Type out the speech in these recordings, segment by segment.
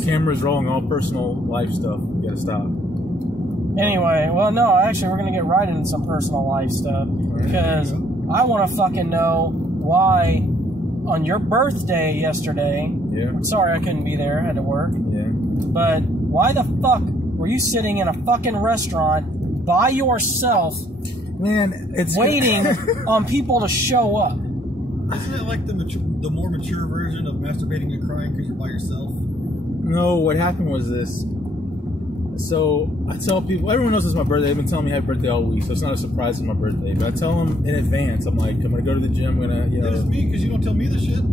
The camera's rolling, all personal life stuff. You gotta stop. Anyway, well, no, actually, we're gonna get right into some personal life stuff because I want to fucking know why on your birthday yesterday. Yeah. I'm sorry I couldn't be there. I had to work. Yeah. But why the fuck were you sitting in a fucking restaurant by yourself? Man, it's waiting on people to show up. Isn't it like the more mature version of masturbating and crying because you're by yourself? No, what happened was this. So I tell people, everyone knows it's my birthday. They've been telling me happy birthday all week, so it's not a surprise it's my birthday. But I tell them in advance. I'm like, I'm gonna go to the gym. I'm gonna, you know. That is me because you don't tell me the shit.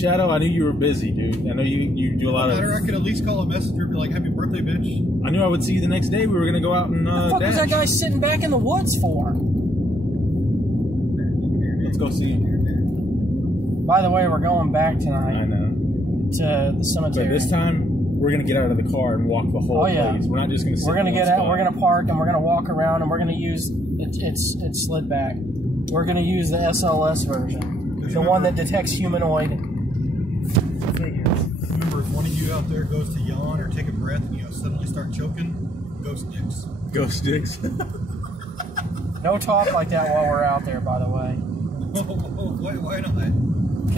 Shadow, I knew you were busy, dude. I know you do a lot of. I could at least call a messenger and be like, "Happy birthday, bitch." I knew I would see you the next day. We were gonna go out and. What the fuck is that guy sitting back in the woods for? Let's go see him. By the way, we're going back tonight. I know. To the cemetery. But this time, we're gonna get out of the car and walk the whole place. We're not just gonna sit. We're gonna get out. We're gonna park and we're gonna walk around and we're gonna use it's slid back. We're gonna use the SLS version, the one that detects humanoid figures. Remember, if one of you out there goes to yawn or take a breath and you suddenly start choking, ghost dicks. Ghost dicks. No talk like that while we're out there, by the way. Why not?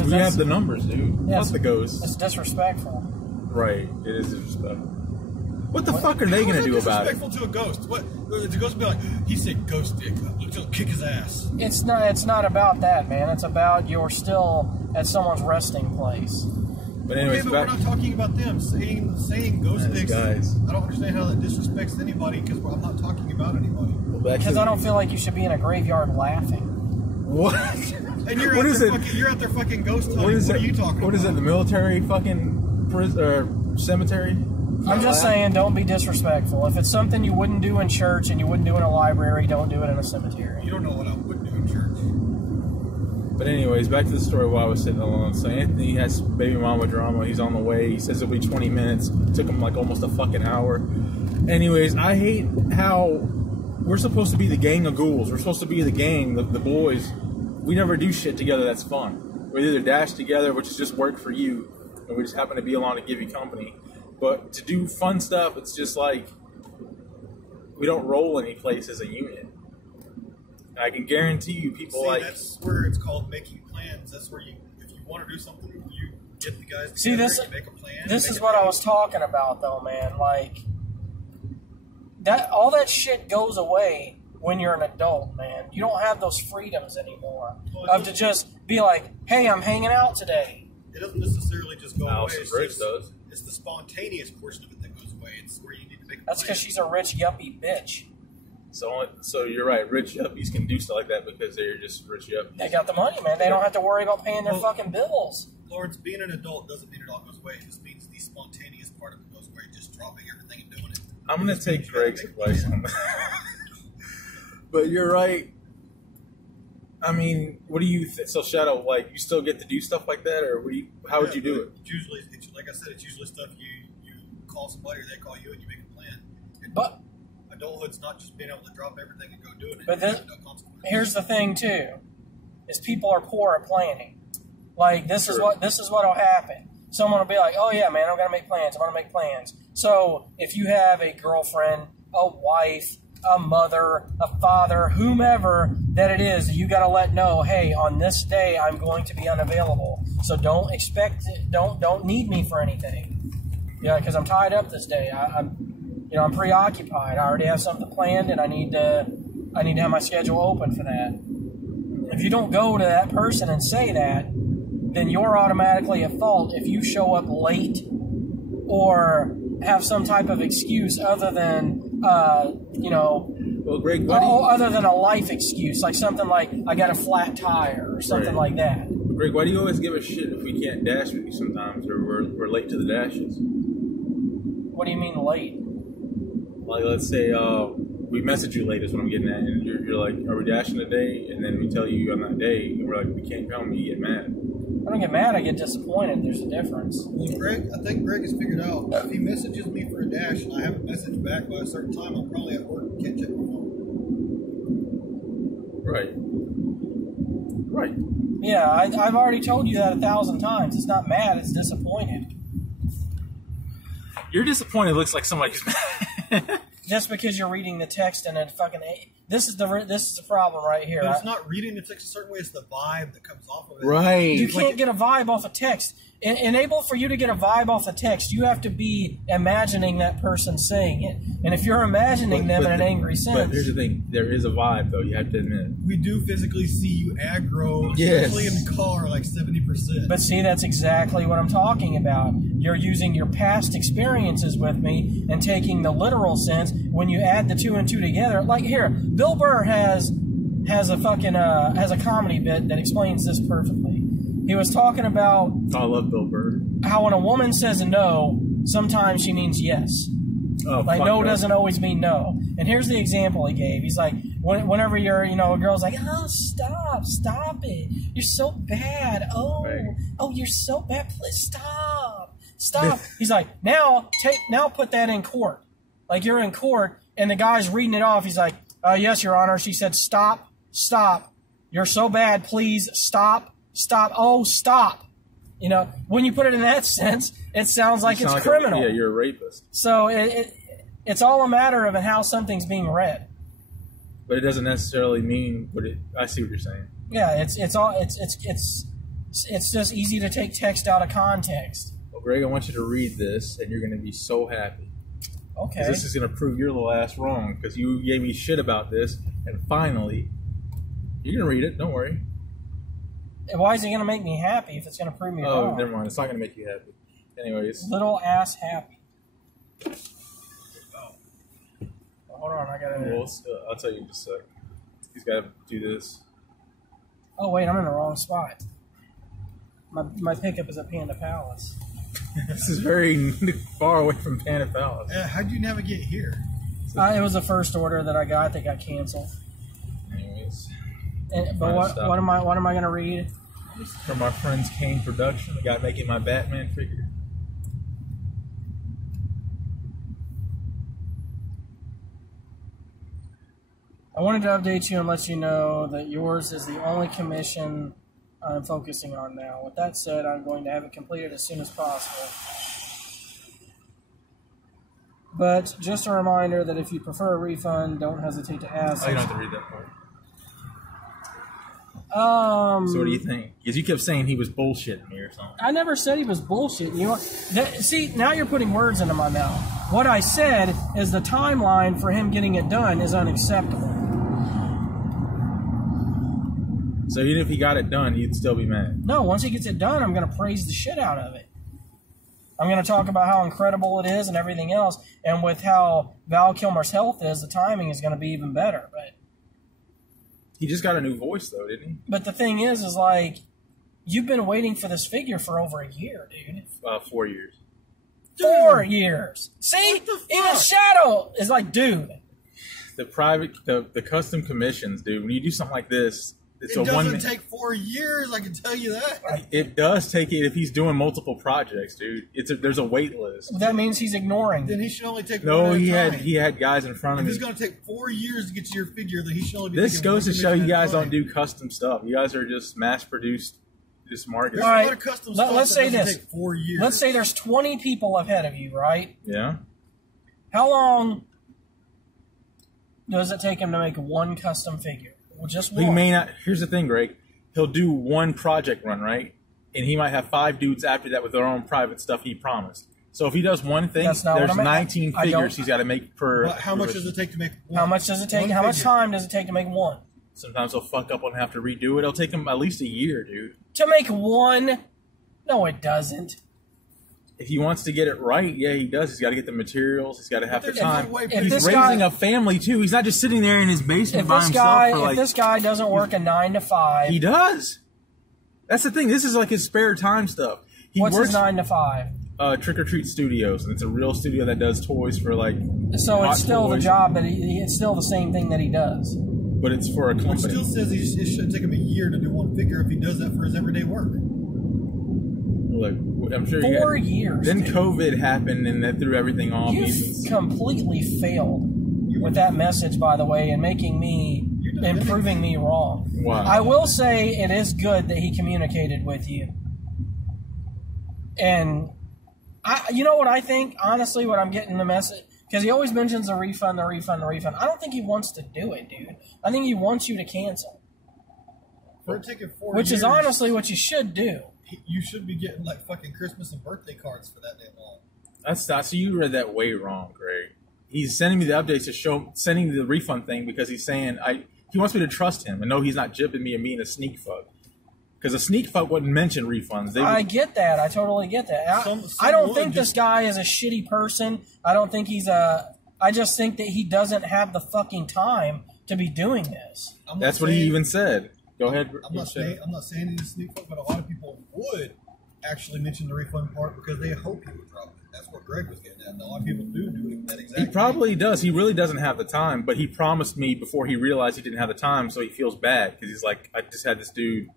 We have the numbers, dude. That's the ghosts. It's disrespectful. Right, it is disrespectful. What the fuck are they going to do about it? Disrespectful to a ghost. What? The ghost be like, he said ghost dick. Let's kick his ass. It's not about that, man. It's about you're still at someone's resting place. But anyways, we're not talking about them. Saying ghost dicks. Guys. I don't understand how that disrespects anybody because I'm not talking about anybody. Because I don't feel like you should be in a graveyard laughing. What? And you're out there fucking ghost hunting. What are you talking about? What is it? The military fucking cemetery? I'm just saying, don't be disrespectful. If it's something you wouldn't do in church and you wouldn't do in a library, don't do it in a cemetery. You don't know what I would do in church. But anyways, back to the story while I was sitting alone. So Anthony has baby mama drama. He's on the way. He says it'll be 20 minutes. It took him like almost a fucking hour. Anyways, I hate how we're supposed to be the gang of ghouls. We're supposed to be the gang, the boys. We never do shit together that's fun. We either dash together, which is just work for you, and we just happen to be along to give you company. But to do fun stuff, it's just like we don't roll any place as a unit. And I can guarantee you, people that's where it's called making plans. That's where if you want to do something, you get the guys together and make a plan. This is what I was talking about, though, man. Like all that shit goes away when you're an adult, man. You don't have those freedoms anymore to just be like, hey, I'm hanging out today. It doesn't necessarily just go away. Does. It's the spontaneous portion of it that goes away. It's where you need to make a plan. That's because she's a rich yuppie bitch. So you're right. Rich yuppies can do stuff like that because they're just rich yuppies. They got the money, man. They don't have to worry about paying their fucking bills. Lawrence, being an adult doesn't mean it all goes away. It just means the spontaneous part of it goes away. Just dropping everything and doing it. I'm going to take Greg's advice on that. But you're right. I mean, what do you think? So, Shadow, like, you still get to do stuff like that, or how would you do it? Usually, like I said, it's usually stuff you call somebody or they call you and you make a plan. But adulthood's not just being able to drop everything and go do it. But here's the thing too, is people are poor at planning. Like this is what'll happen. Someone will be like, "Oh yeah, man, I'm gonna make plans. I'm gonna make plans." So if you have a girlfriend, a wife, a mother, a father, whomever that it is, you got to let know, hey, on this day I'm going to be unavailable. So don't need me for anything. Yeah, because I'm tied up this day. I'm preoccupied. I already have something planned, and I need to have my schedule open for that. If you don't go to that person and say that, then you're automatically at fault if you show up late or have some type of excuse other than Well, Greg, other than a life excuse, like something like I got a flat tire or something like that. Greg, why do you always give a shit if we can't dash with you sometimes, or we're late to the dashes? What do you mean late? Like, let's say we message you late is what I'm getting at, and you're like, are we dashing today? And then we tell you on that day, and we're like, we can't come, you get mad. I don't get mad, I get disappointed. There's a difference. Well, I think Greg has figured out if he messages me for a dash and I haven't messaged back by a certain time, I'm probably at work and can't check my phone. Right. Yeah, I've already told you that 1,000 times. It's not mad, it's disappointed. You're disappointed. It looks like somebody's mad. Just because you're reading the text and it fucking... This is the problem right here. But it's not reading the text a certain way. It's the vibe that comes off of it. Right. You can't get a vibe off of text. Enable for you to get a vibe off the text, you have to be imagining that person saying it. And if you're imagining them in an angry sense... But here's the thing. There is a vibe, though. You have to admit. We do physically see you aggro, Yes. especially in the car, like 70%. But see, that's exactly what I'm talking about. You're using your past experiences with me and taking the literal sense. When you add the two and two together, like here, Bill Burr has a comedy bit that explains this perfectly. He was talking about I love Bill Burr. how when a woman says no, sometimes she means yes. Oh, Like no doesn't always mean no. And here's the example he gave. He's like, whenever you're, a girl's like, oh, stop it. You're so bad. Oh, Right. oh, you're so bad. Please stop. He's like, now put that in court. Like you're in court and the guy's reading it off. He's like, yes, Your Honor. She said, stop. You're so bad. Please stop. Oh, stop. When you put it in that sense, it sounds like it's criminal. Yeah, you're a rapist. So it's all a matter of how something's being read. But it doesn't necessarily mean what it. I see what you're saying. Yeah, it's just easy to take text out of context. Well, Greg, I want you to read this, and you're going to be so happy. Okay. 'Cause this is going to prove you're the last wrong, because you gave me shit about this, and finally, you're going to read it. Don't worry. Why is it going to make me happy if it's going to prove me Oh, wrong? never mind. It's not going to make you happy. Anyways. Little ass happy. Hold on, I got to... Well, I'll tell you in just a sec. He's got to do this. Oh, wait, I'm in the wrong spot. My pickup is at Panda Palace. This is very far away from Panda Palace. How'd you navigate here? It was the first order that I got that got canceled. Anyways. But what am I going to read? From our friends Kane Production, the guy making my Batman figure. I wanted to update you and let you know that yours is the only commission I'm focusing on now. With that said, I'm going to have it completed as soon as possible. But just a reminder that if you prefer a refund, don't hesitate to ask. Oh, you don't have to read that part. So what do you think? Because you kept saying he was bullshitting me or something. I never said he was bullshitting. See, now you're putting words into my mouth. What I said is the timeline for him getting it done is unacceptable. So even if he got it done, you'd still be mad. No, once he gets it done, I'm going to praise the shit out of it. I'm going to talk about how incredible it is and everything else. And with how Val Kilmer's health is, the timing is going to be even better. But he just got a new voice, though, didn't he? But the thing is like, you've been waiting for this figure for over a year, dude. 4 years. 4 years. See? Even Shadow is like, dude. The custom commissions, dude. When you do something like this, it doesn't take 4 years, I can tell you that. It does take it if he's doing multiple projects, dude. There's a wait list. That means he's ignoring. Then he should only take No, one at a time. he had guys in front of him. If he's going to take 4 years to get to your figure, then he should only be This goes to show you guys don't do. do custom stuff. You guys are just mass-produced, just marketing. There's a lot of custom stuff let's say that doesn't this. take 4 years. Let's say there's 20 people ahead of you, right? Yeah. How long does it take him to make one custom figure? Well, just one. He may not. Here's the thing, Greg. He'll do one project run, right? And he might have 5 dudes after that with their own private stuff he promised. So if he does one thing, there's 19 figures he's got to make per. But how much does it take to make one? How much does it take? How much time does it take to make one? Sometimes he'll fuck up and have to redo it. It'll take him at least a year, dude. To make one? No, it doesn't. If he wants to get it right, yeah, he does. He's got to get the materials. He's got to have the time. He's raising a family, too. He's not just sitting there in his basement by himself. If this guy doesn't work a 9 to 5... He does. That's the thing. This is like his spare time stuff. What's his 9 to 5? Trick or Treat Studios, and it's a real studio that does toys for like. So it's still the job that it's still the same thing that he does. But it's for a company. Which still says it should take him a year to do one figure if he does that for his everyday work. Like, I'm sure 4 years. Then COVID happened, and that threw everything off. You completely failed with that message, by the way, and proving me wrong. Wow. I will say it is good that he communicated with you. And You know what I think? Honestly, what I'm getting the message, because he always mentions the refund. I don't think he wants to do it, dude. I think he wants you to cancel. For a ticket 4 Which years, is honestly what you should do. You should be getting like fucking Christmas and birthday cards for that damn long. So you read that way wrong, Greg. He's sending me the updates to sending me the refund thing because he's saying he wants me to trust him and know he's not jipping me and being a sneak fuck. Because a sneak fuck wouldn't mention refunds. I get that. I totally get that. I don't think this guy is a shitty person. I don't think he's a... I just think that he doesn't have the fucking time to be doing this. That's what he even said. Go ahead. I'm not saying he's a sneak fuck, but a lot of people would actually mention the refund part because they hope he would drop it. That's what Greg was getting at. And a lot of people do that exact thing. He probably does. He really doesn't have the time, but he promised me before he realized he didn't have the time, so he feels bad because he's like, I just had this dude,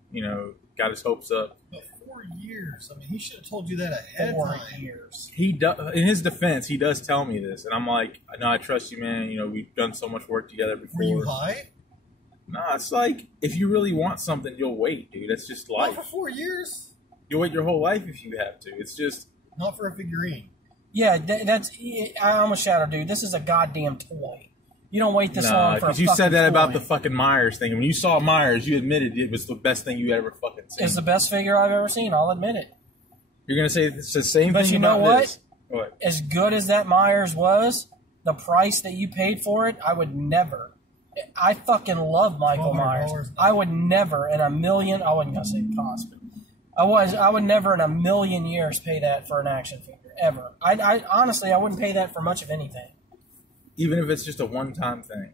got his hopes up. But 4 years. I mean, he should have told you that ahead of time. 4 years. He does. In his defense, he does tell me this, and I'm like, no, I trust you, man. We've done so much work together before. Were you high? Nah, it's like, if you really want something, you'll wait, dude. That's just life. Not for 4 years? You'll wait your whole life if you have to. It's just... Not for a figurine. Yeah, I'm a shadow, dude. This is a goddamn toy. You don't wait this long for a fucking you said that toy. about the fucking Myers thing. When you saw Myers, you admitted it was the best thing you ever fucking seen. It's the best figure I've ever seen. I'll admit it. You're going to say it's the same but thing you know about what? this? What? As good as that Myers was, the price that you paid for it, I would never... I fucking love Michael Myers. I would never in a million... I wasn't going to say cost, but I would never in a million years pay that for an action figure, ever. I honestly, I wouldn't pay that for much of anything. Even if it's just a one-time thing?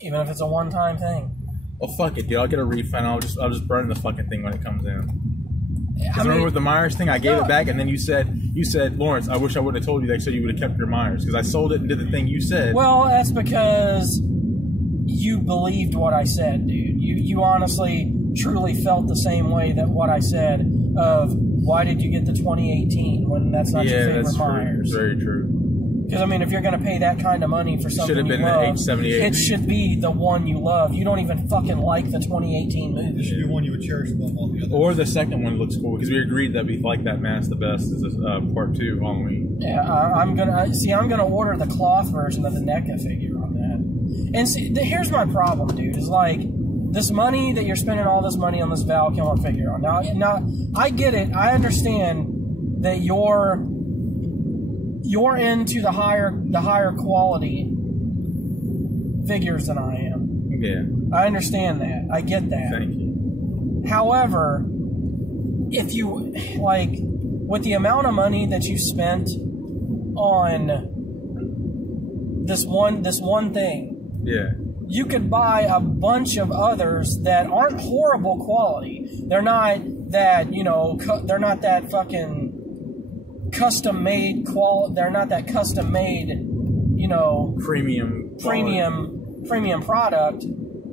Even if it's a one-time thing. Well, fuck it, dude. I'll get a refund. I'll just burn the fucking thing when it comes in. Because remember with the Myers thing, I gave it back, and then you said, Lawrence, I wish I would have told you that so you would have kept your Myers. Because I sold it and did the thing you said. Well, that's because you believed what I said, dude. You honestly, truly felt the same way that what I said of, why did you get the 2018 when that's not your favorite that's Myers? True. Very true. Because, I mean, if you're going to pay that kind of money for something you love, it should be the one you love. You don't even fucking like the 2018 movie. It should be one you would cherish above all the others. Or the second one looks cool, because we agreed that we like that mask the best as part 2 Halloween. Yeah, I'm gonna order the cloth version of the NECA figure on that. And see, here's my problem, dude, is like, this money that you're spending all this money on this Val Kilmer figure on. Now, I get it. I understand that you're into the higher quality figures than I am. Yeah. I understand that. I get that. Thank you. However, if you, like, with the amount of money that you spent on this one thing, yeah, you could buy a bunch of others that aren't horrible quality. They're not that, they're not that fucking custom made they're not that custom made, premium product,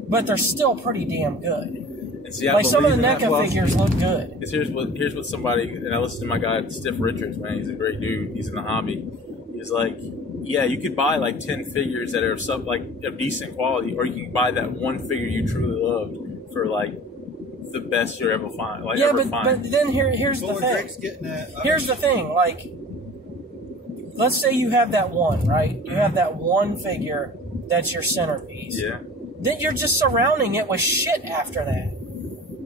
but they're still pretty damn good. And see, like some of the NECA figures look good. Here's what somebody, and I listened to my guy Stiff Richards, man, he's a great dude. He's in the hobby. He's like, yeah, you could buy like 10 figures that are of decent quality, or you can buy that one figure you truly loved for like the best you'll ever find. Like, yeah, but then here's the thing. Here's the thing. Like, let's say you have that one, right? You have that one figure that's your centerpiece. Yeah. Then you're just surrounding it with shit after that.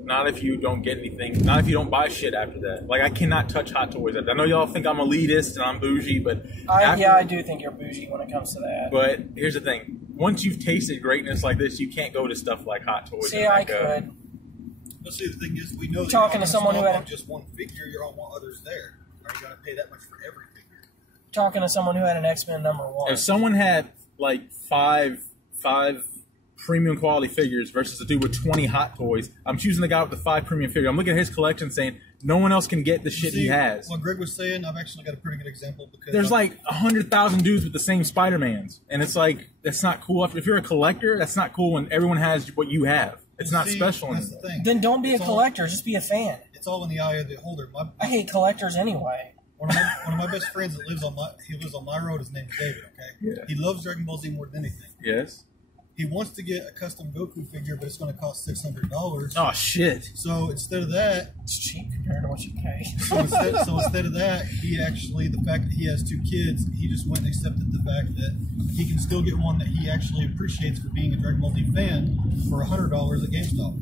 Not if you don't get anything. Not if you don't buy shit after that. Like, I cannot touch Hot Toys. I know y'all think I'm elitist and I'm bougie, but... I do think you're bougie when it comes to that. But here's the thing. Once you've tasted greatness like this, you can't go to stuff like Hot Toys. See, I could. But see, the thing is, we know that talking to someone who had just one figure, you're on others there. Are you going to pay that much for every figure? Talking to someone who had an X-Men #1. If someone had like five premium quality figures versus a dude with 20 Hot Toys, I'm choosing the guy with the 5 premium figure. I'm looking at his collection saying no one else can get the shit he has. What Greg was saying, I've actually got a pretty good example because there's like 100,000 dudes with the same Spider-Mans, and it's like, that's not cool. If you're a collector, that's not cool when everyone has what you have. It's not special anymore. The then don't be a collector. Just be a fan. It's all in the eye of the holder. I hate collectors anyway. One of my best friends that lives on my road. His name's David. Okay, yeah. He loves Dragon Ball Z more than anything. Yes. He wants to get a custom Goku figure, but it's going to cost $600. Oh shit! So instead of that, it's cheap. compared to what you pay. So instead of that, the fact that he has 2 kids, he just went and accepted the fact that he can still get one that he actually appreciates for being a Dragon Ball Z fan for $100 at GameStop.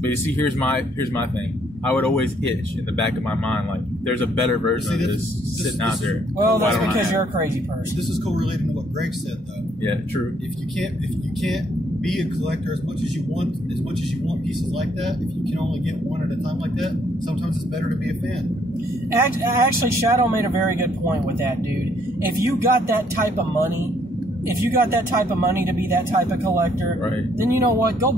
But you see, here's my thing. I would always itch in the back of my mind, like, there's a better version of this sitting out there. Well, that's because you're a crazy person. This is correlating to what Greg said, though. Yeah, true. If you can't be a collector as much as you want pieces like that, if you can only get one at a time like that, sometimes it's better to be a fan. Actually, Shadow made a very good point with that, dude. If you got that type of money to be that type of collector, right, then you know what? Go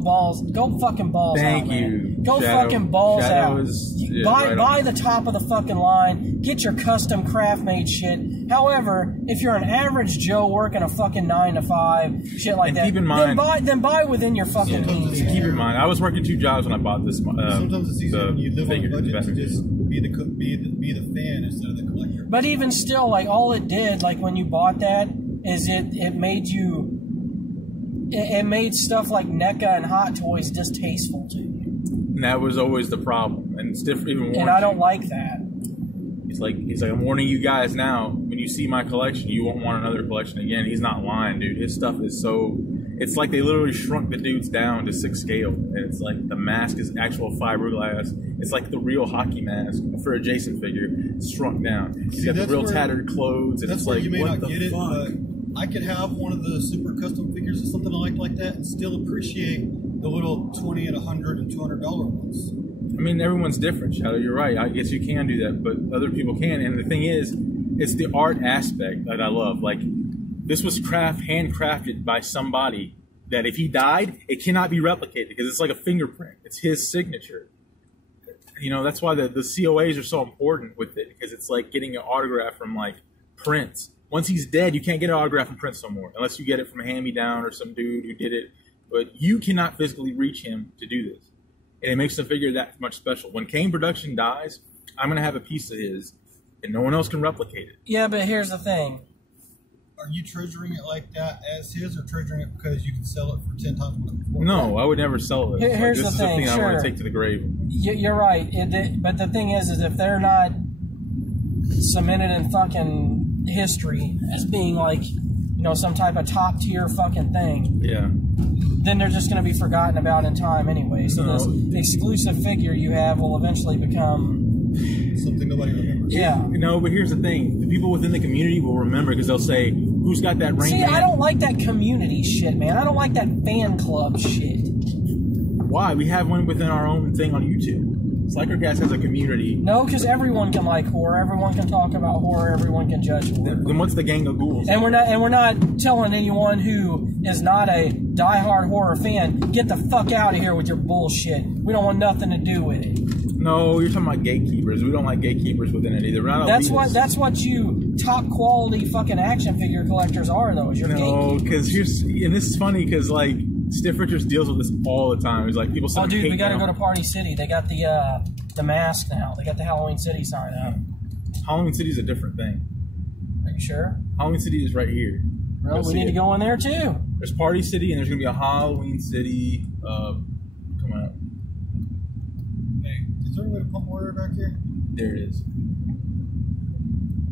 fucking balls Thank out, you. man. Go Shadow, fucking balls Shadow out. Buy the top of the fucking line. Get your custom craft made shit. However, if you're an average Joe working a fucking 9 to 5, shit like that, keep in mind, then buy within your fucking means. Keep in mind, I was working 2 jobs when I bought this. Sometimes it's easier when you live on a budget to just be the fan instead of the collector. But even still, like, all it did, like, when you bought that, is it made stuff like NECA and Hot Toys distasteful to you. And that was always the problem. And it's different. Even and I don't like that. He's like, I'm warning you guys now. When you see my collection, you won't want another collection again. He's not lying, dude. His stuff is so. It's like they literally shrunk the dudes down to 6 scale, and it's like the mask is actual fiberglass. It's like the real hockey mask for a Jason figure. It's shrunk down. He's got the real tattered clothes, and that's it's where like, you may what not the get fuck? it, but I could have one of the super custom figures or something like that, and still appreciate the little $20 and $100 and $200 ones. I mean, everyone's different, Shadow. You're right. I guess you can do that, but other people can. And the thing is, it's the art aspect that I love. Like, this was handcrafted by somebody that if he died, it cannot be replicated because it's like a fingerprint. It's his signature. You know, that's why the COAs are so important with it, because it's like getting an autograph from, like, Prince. Once he's dead, you can't get an autograph from Prince no more, unless you get it from a hand-me-down or some dude who did it. But you cannot physically reach him to do this. And it makes the figure that much special. When Kane Production dies, I'm going to have a piece of his, and no one else can replicate it. Yeah, but here's the thing. Are you treasuring it like that as his, or treasuring it because you can sell it for 10 times what it was worth? No, I would never sell it. Here's this the is thing, the thing sure. I want to take to the grave. You're right. But the thing is if they're not cemented in fucking history as being like, you know, some type of top tier fucking thing, yeah, then they're just going to be forgotten about in time anyway. So this exclusive figure you have will eventually become something nobody remembers. Yeah. You know, but here's the thing. The people within the community will remember because they'll say, who's got that Rain See, Man? I don't like that community shit, man. I don't like that fan club shit. Why? We have one within our own thing on YouTube. Slackercast has a community. No, because everyone can like horror. Everyone can talk about horror. Everyone can judge horror. Then what's the gang of ghouls? And we're not telling anyone who is not a diehard horror fan, get the fuck out of here with your bullshit. We don't want nothing to do with it. No, you're talking about gatekeepers. We don't like gatekeepers within it either. We're not That's what you top quality fucking action figure collectors are, though. Is your No, because and this is funny because like Stiff Richards deals with this all the time. He's like, people say, oh dude, we gotta go to Party City. They got the mask now. They got the Halloween City sign up. Halloween City is a different thing. Are you sure? Halloween City is right here. Well, we need to go in there too. There's Party City and there's gonna be a Halloween City coming up. Hey, is there a way to pump water back here? There it is.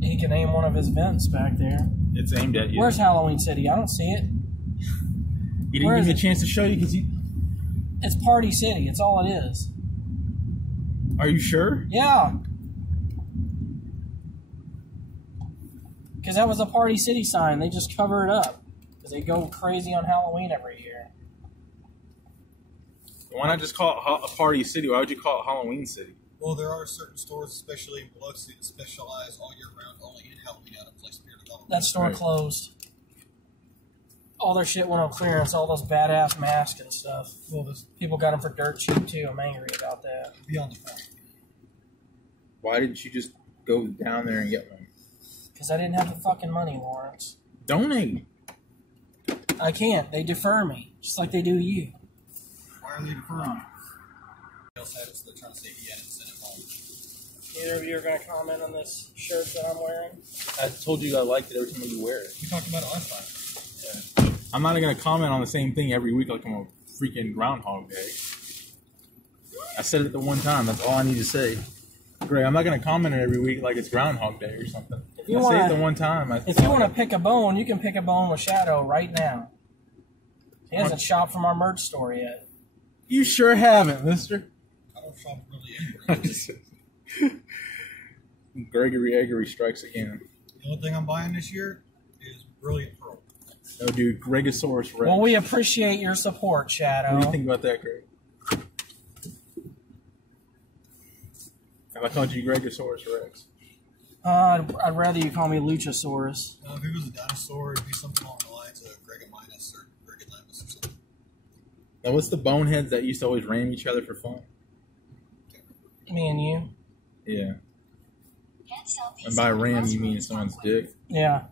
He can aim one of his vents back there. It's aimed at you. Where's Halloween City? I don't see it. He didn't give me a chance to show you because It's Party City. It's all it is. Are you sure? Yeah. Because that was a Party City sign. They just cover it up. Because they go crazy on Halloween every year. Why not just call it a Party City? Why would you call it Halloween City? Well, there are certain stores, especially in Biloxi, that specialize all year round only in Halloween out of place period of Halloween. That store closed. All their shit went on clearance. All those badass masks and stuff. Well, people got them for dirt cheap too. I'm angry about that. Beyond the point. Why didn't you just go down there and get one? Because I didn't have the fucking money, Lawrence. Donate. I can't. They defer me, just like they do you. Why are they deferring? Else had it, so they're trying to say he had it and sent it home. Either of you are going to comment on this shirt that I'm wearing? I told you I liked it every time you wear it. We talked about it last time. Yeah. I'm not going to comment on the same thing every week like I'm a freaking Groundhog Day. I said it the one time. That's all I need to say. Greg. I'm not going to comment it every week like it's Groundhog Day or something. If you I want say it the one time. If you want to pick a bone, you can pick a bone with Shadow right now. He hasn't shopped from our merch store yet. You sure haven't, mister. I don't shop really anywhere. Gregory Eggery strikes again. The only thing I'm buying this year is Brilliant Pearl. Oh, dude, Gregosaurus Rex. Well, we appreciate your support, Shadow. What do you think about that, Greg? If I called you Gregosaurus Rex? I'd rather you call me Luchasaurus. If it was a dinosaur, it'd be something along the lines of Gregominus or Gregolinus or something. Now, what's the boneheads that used to always ram each other for fun? Me and you. Yeah. And by ram, you mean someone's dick? Yeah.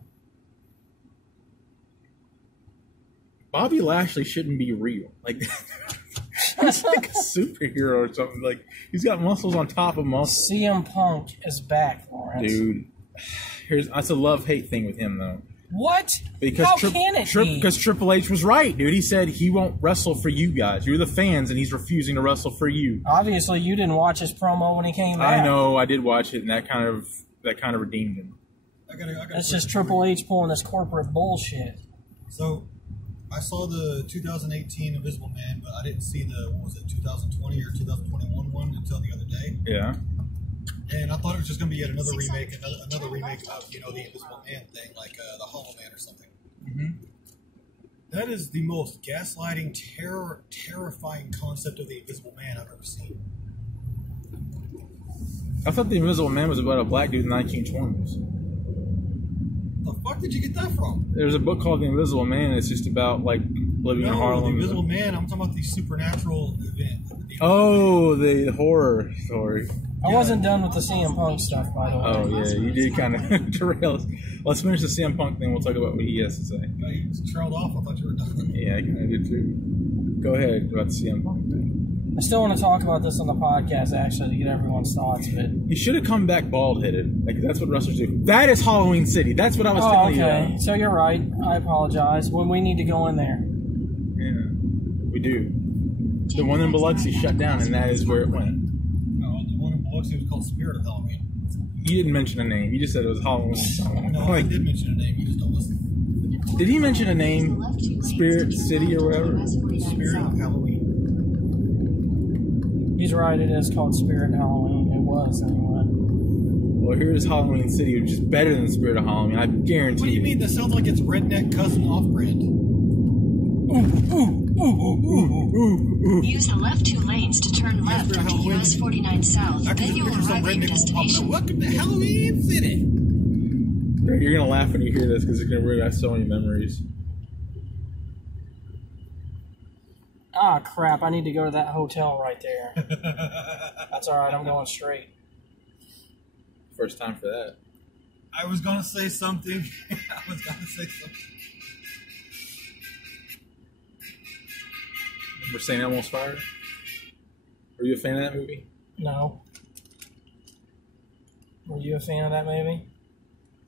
Bobby Lashley shouldn't be real. Like, he's like a superhero or something. Like, he's got muscles on top of muscles. CM Punk is back, Lawrence. Dude, that's a love-hate thing with him, though. What? Because How can it be? Because Triple H was right, dude. He said he won't wrestle for you guys. You're the fans, and he's refusing to wrestle for you. Obviously, you didn't watch his promo when he came back. I know, I did watch it, and that kind of redeemed him. It's just Triple H pulling this corporate bullshit. So, I saw the 2018 Invisible Man, but I didn't see the, 2020 or 2021 one until the other day. Yeah. And I thought it was just going to be yet another remake, another remake of, the Invisible Man thing, like the Hollow Man or something. Mm-hmm. That is the most gaslighting, terrifying concept of the Invisible Man I've ever seen. I thought the Invisible Man was about a black dude in the 1920s. The fuck did you get that from? There's a book called The Invisible Man. It's just about, like, living in Harlem. The Invisible Man, I'm talking about the supernatural event. Oh, the horror story. I wasn't done with the CM Punk stuff, by the way. Oh, yeah, you did kind of derail us. Let's finish the CM Punk thing. We'll talk about what he has to say. You just trailed off. I thought you were done. Yeah, I kind of did too. Go ahead about the CM Punk thing. I still want to talk about this on the podcast, actually, to get everyone's thoughts. But you should have come back bald-headed. Like, that's what wrestlers do. That is Halloween City. That's what I was telling you. Okay, so you're right. I apologize. When we need to go in there. Yeah, we do. The one in Biloxi shut down, and that is where it went. No, the one in Biloxi was called Spirit of Halloween. You didn't mention a name. You just said it was Halloween. No, I did mention a name. You just don't listen. Did he mention a name? Spirit City or whatever? Spirit of Halloween. He's right. It is called Spirit Halloween. It was, anyway. Well, here's Halloween City, which is better than Spirit of Halloween. I guarantee. What do you mean? That sounds like it's redneck cousin off-brand. Use the left 2 lanes to turn left onto US 49 South. Then you will arrive at your destination. Welcome to Halloween City. You're gonna laugh when you hear this because it's gonna bring back so many memories. Ah, crap. I need to go to that hotel right there. That's all right. I'm going straight. First time for that. I was gonna say something. Remember St. Elmo's Fire? Were you a fan of that movie? No. Were you a fan of that movie?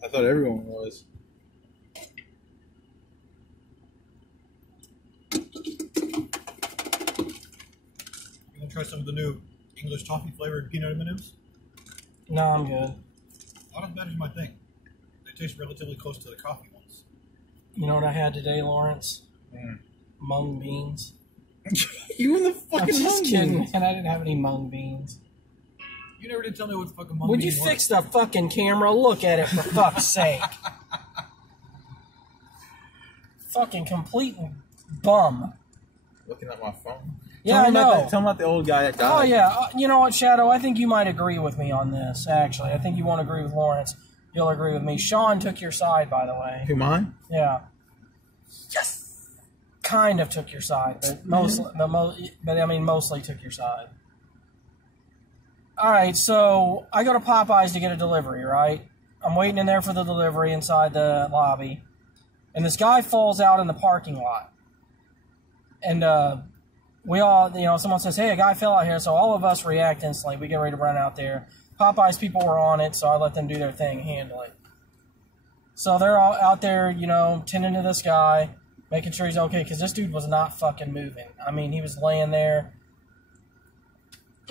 I thought everyone was. You want to try some of the new English toffee flavored peanut M&Ms? No, I'm good. Not as bad as you might think. They taste relatively close to the coffee ones. You know what I had today, Lawrence? Mm. Mung beans. You and the I'm fucking just mung kidding, beans. man. I didn't have any mung beans. You never did tell me what the fucking mung Would bean you was. fix the fucking camera? Look at it, for fuck's sake. Fucking complete bum. Looking at my phone. Yeah, I know. Tell me about the old guy that died. Oh, yeah. You know what, Shadow? I think you might agree with me on this, actually. I think you won't agree with Lawrence. You'll agree with me. Sean took your side, by the way. Who, mine? Yeah. Yes! Kind of took your side, but mostly took your side. All right, so I go to Popeyes to get a delivery, right? I'm waiting in there for the delivery inside the lobby, and this guy falls out in the parking lot. And we all, someone says, hey, a guy fell out here, so all of us react instantly. We get ready to run out there. Popeyes people were on it, so I let them do their thing, handle it. So they're all out there, tending to this guy, making sure he's okay, because this dude was not fucking moving. I mean, he was laying there.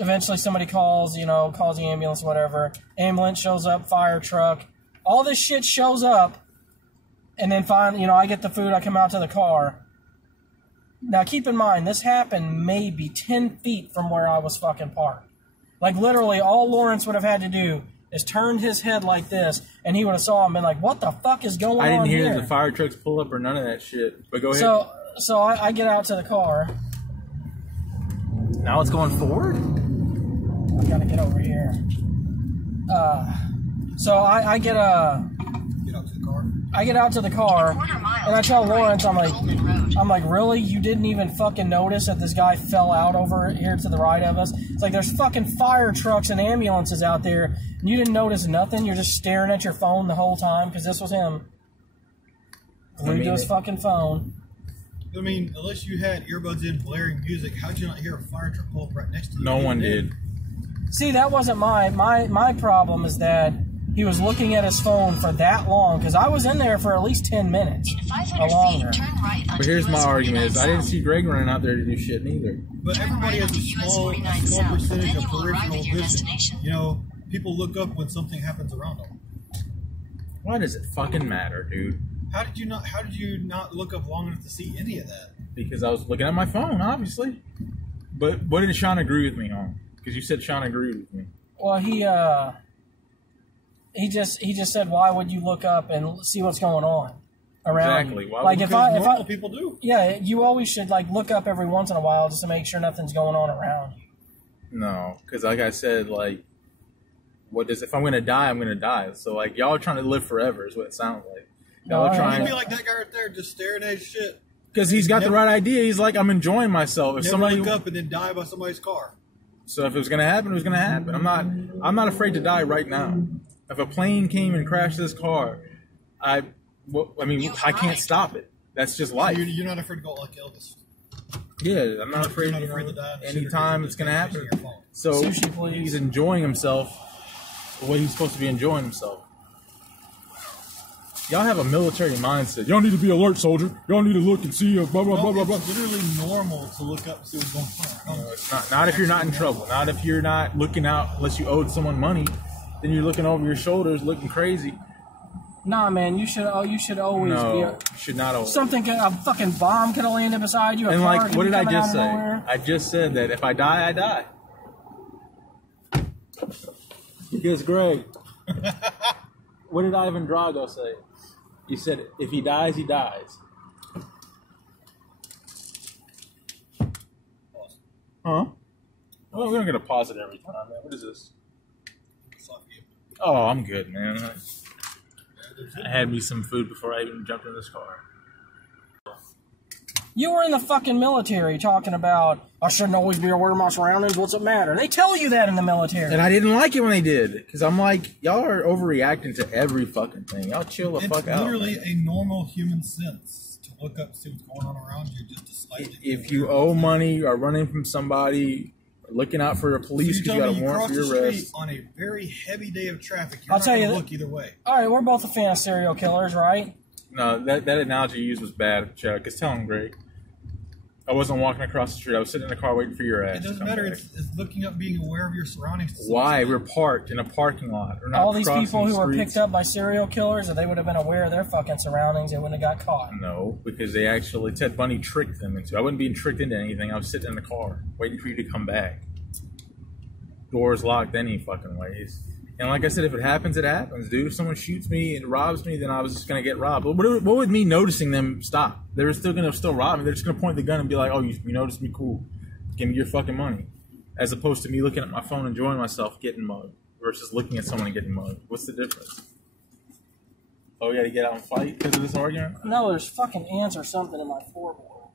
eventually somebody calls the ambulance, whatever. Ambulance shows up, fire truck. All this shit shows up. And then finally, I get the food, I come out to the car. Now, keep in mind, this happened maybe 10 feet from where I was fucking parked. Like, literally, all Lawrence would have had to do is turn his head like this, and he would have saw him and been like, what the fuck is going on here? I didn't hear the fire trucks pull up or none of that shit. But go ahead. So I get out to the car. Now it's going forward? I gotta get over here. So I get out to the car. I get out to the car, and I tell Lawrence, I'm like, really? You didn't even fucking notice that this guy fell out over here to the right of us? It's like there's fucking fire trucks and ambulances out there, and you didn't notice nothing? You're just staring at your phone the whole time? Because this was him. Glued to his fucking phone. I mean, unless you had earbuds in blaring music, how'd you not hear a fire truck pull up right next to you? No one did. See, that wasn't my problem is that he was looking at his phone for that long, because I was in there for at least 10 minutes. In 500 feet, turn right onto But here's my US argument is I didn't 49 see Greg running out there to do shit neither. But Turn everybody right has a onto US small 49 south, percentage then of you will arrive peripheral at your vision. destination. You know, people look up when something happens around them. Why does it fucking matter, dude? How did you not look up long enough to see any of that? Because I was looking at my phone, obviously. But what did Sean agree with me on? Because you said Sean agreed with me. Well, he just said, why would you look up and see what's going on around Exactly. you? Why Like would- if I People do. yeah, you always should like look up every once in a while just to make sure nothing's going on around you. No, because like I said, like, if I'm gonna die, I'm gonna die. So like, y'all are trying to live forever, is what it sounds like. Y'all are You trying. be like that guy right there, just staring at his shit. Because he's got the right idea. He's like, I'm enjoying myself. If Never somebody look up and then die by somebody's car. So if it was gonna happen, it was gonna happen. I'm not afraid to die right now. If a plane came and crashed this car, I can't stop it. That's just life. You're not afraid to go like Elvis. Yeah, I'm not afraid. You're not afraid to die. Anytime it's gonna happen. Your phone. So Sushi, please. he's enjoying himself the way he's supposed to be enjoying himself. Y'all have a military mindset. Y'all need to be alert, soldier. Y'all need to look and see. Blah blah blah blah blah. It's literally normal to look up and see what's going on. It's not if you're not in trouble. Not if you're not looking out unless you owed someone money. Then you're looking over your shoulders, looking crazy. Nah, man, you should always No, be. you should not owe. A fucking bomb could have landed beside you. And like, what did I just say? I just said that if I die, I die. Because Greg, what did Ivan Drago say? He said, if he dies, he dies. Huh? Well, we don't get a pause it every time, man. What is this? Oh, I'm good, man. I had me some food before I even jumped in this car. You were in the fucking military talking about, I shouldn't always be aware of my surroundings. What's it matter? They tell you that in the military. And I didn't like it when they did. Because I'm like, y'all are overreacting to every fucking thing. Y'all chill the fuck out. It's literally a normal human sense to look up and see what's going on around you. Just to slightly. If you owe money or running from somebody, or looking out for the police because you got a warrant for your arrest. On a very heavy day of traffic, you're I'll not tell going you to look either way. All right, we're both a fan of serial killers, right? No, that analogy you used was bad, Chuck. Because tell him, Greg. I wasn't walking across the street. I was sitting in the car waiting for your ass. It doesn't matter. It's looking up, being aware of your surroundings. Why? We're parked in a parking lot. We're not All these crossing people who were streets. picked up by serial killers, if they would have been aware of their fucking surroundings, they wouldn't have got caught. No, because they actually, Ted Bundy tricked them into. I wasn't being tricked into anything. I was sitting in the car waiting for you to come back. Doors locked any fucking ways. And like I said, if it happens, it happens, dude. If someone shoots me and robs me, then I was just going to get robbed. But what would me noticing them stop? They're still going to rob me. They're just going to point the gun and be like, oh, you noticed me? Cool. Give me your fucking money. As opposed to me looking at my phone, enjoying myself, getting mugged, versus looking at someone and getting mugged. What's the difference? Oh, we got to get out and fight because of this argument? No, there's fucking ants or something in my floorboard.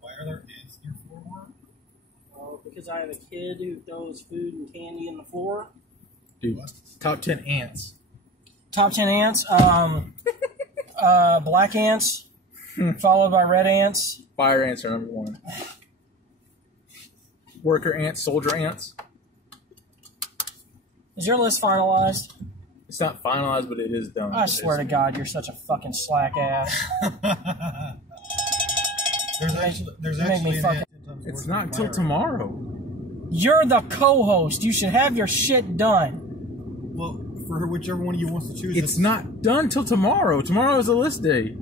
Why are there ants in your floor? Because I have a kid who throws food and candy in the floor. Dude, top 10 ants. Top 10 ants. Black ants, followed by red ants. Fire ants are number one. Worker ants, soldier ants. Is your list finalized? It's not finalized, but it is done. I swear to God, you're such a fucking slack ass. There's actually It's not till tomorrow. You're the co-host. You should have your shit done. Well, for whichever one of you wants to choose. It's not done till tomorrow. Tomorrow is a list day.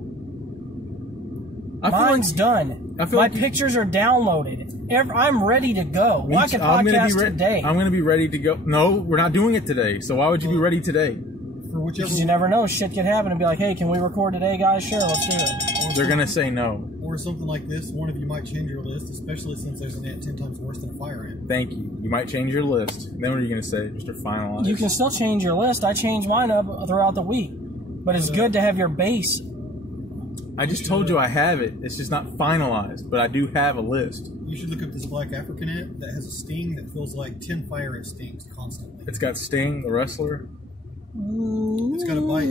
Mine's done. My pictures are downloaded. I'm ready to go. Well, I can podcast today. I'm going to be ready to go. No, we're not doing it today. So why would you be ready today? Because you never know. Shit could happen and be like, hey, can we record today, guys? Sure, let's do it. They're going to say no. Or something like this. One of you might change your list, especially since there's an ant 10 times worse than a fire ant. Thank you. You might change your list. And then what are you going to say? Just to finalize? You can still change your list. I change mine up throughout the week. But it's good to have your base. I just told you I have it. It's just not finalized. But I do have a list. You should look up this black African ant that has a sting that feels like 10 fire ant stings constantly. It's got Sting, the wrestler. It's got a bite.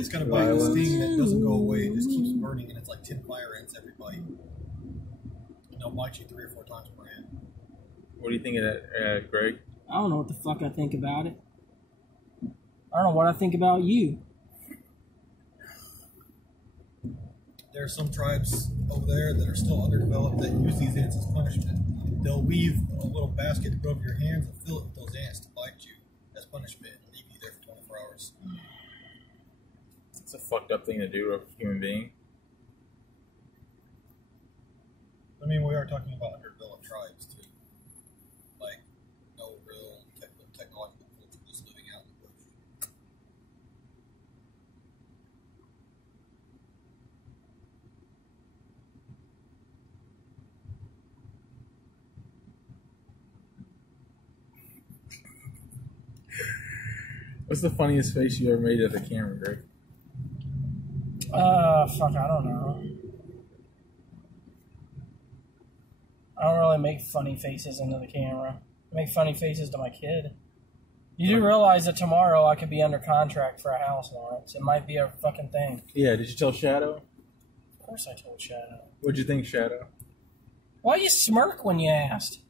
It's got a bite and a sting that doesn't go away. It just keeps burning, and it's like 10 fire ants every bite. And they'll bite you 3 or 4 times per ant. What do you think of that, Greg? I don't know what the fuck I think about it. I don't know what I think about you. There are some tribes over there that are still underdeveloped that use these ants as punishment. They'll weave a little basket above your hands and fill it with those ants to bite you as punishment and leave you there for 24 hours. It's a fucked up thing to do to a human being. I mean, we are talking about underdeveloped tribes, too. Like, no real technological culture just living out in the bush. What's the funniest face you ever made at the camera, Greg? Fuck, I don't know. I don't really make funny faces into the camera. I make funny faces to my kid. You do realize that tomorrow I could be under contract for a house, Lawrence. It might be a fucking thing. Yeah, did you tell Shadow? Of course I told Shadow. What'd you think, Shadow? Why you smirk when you asked?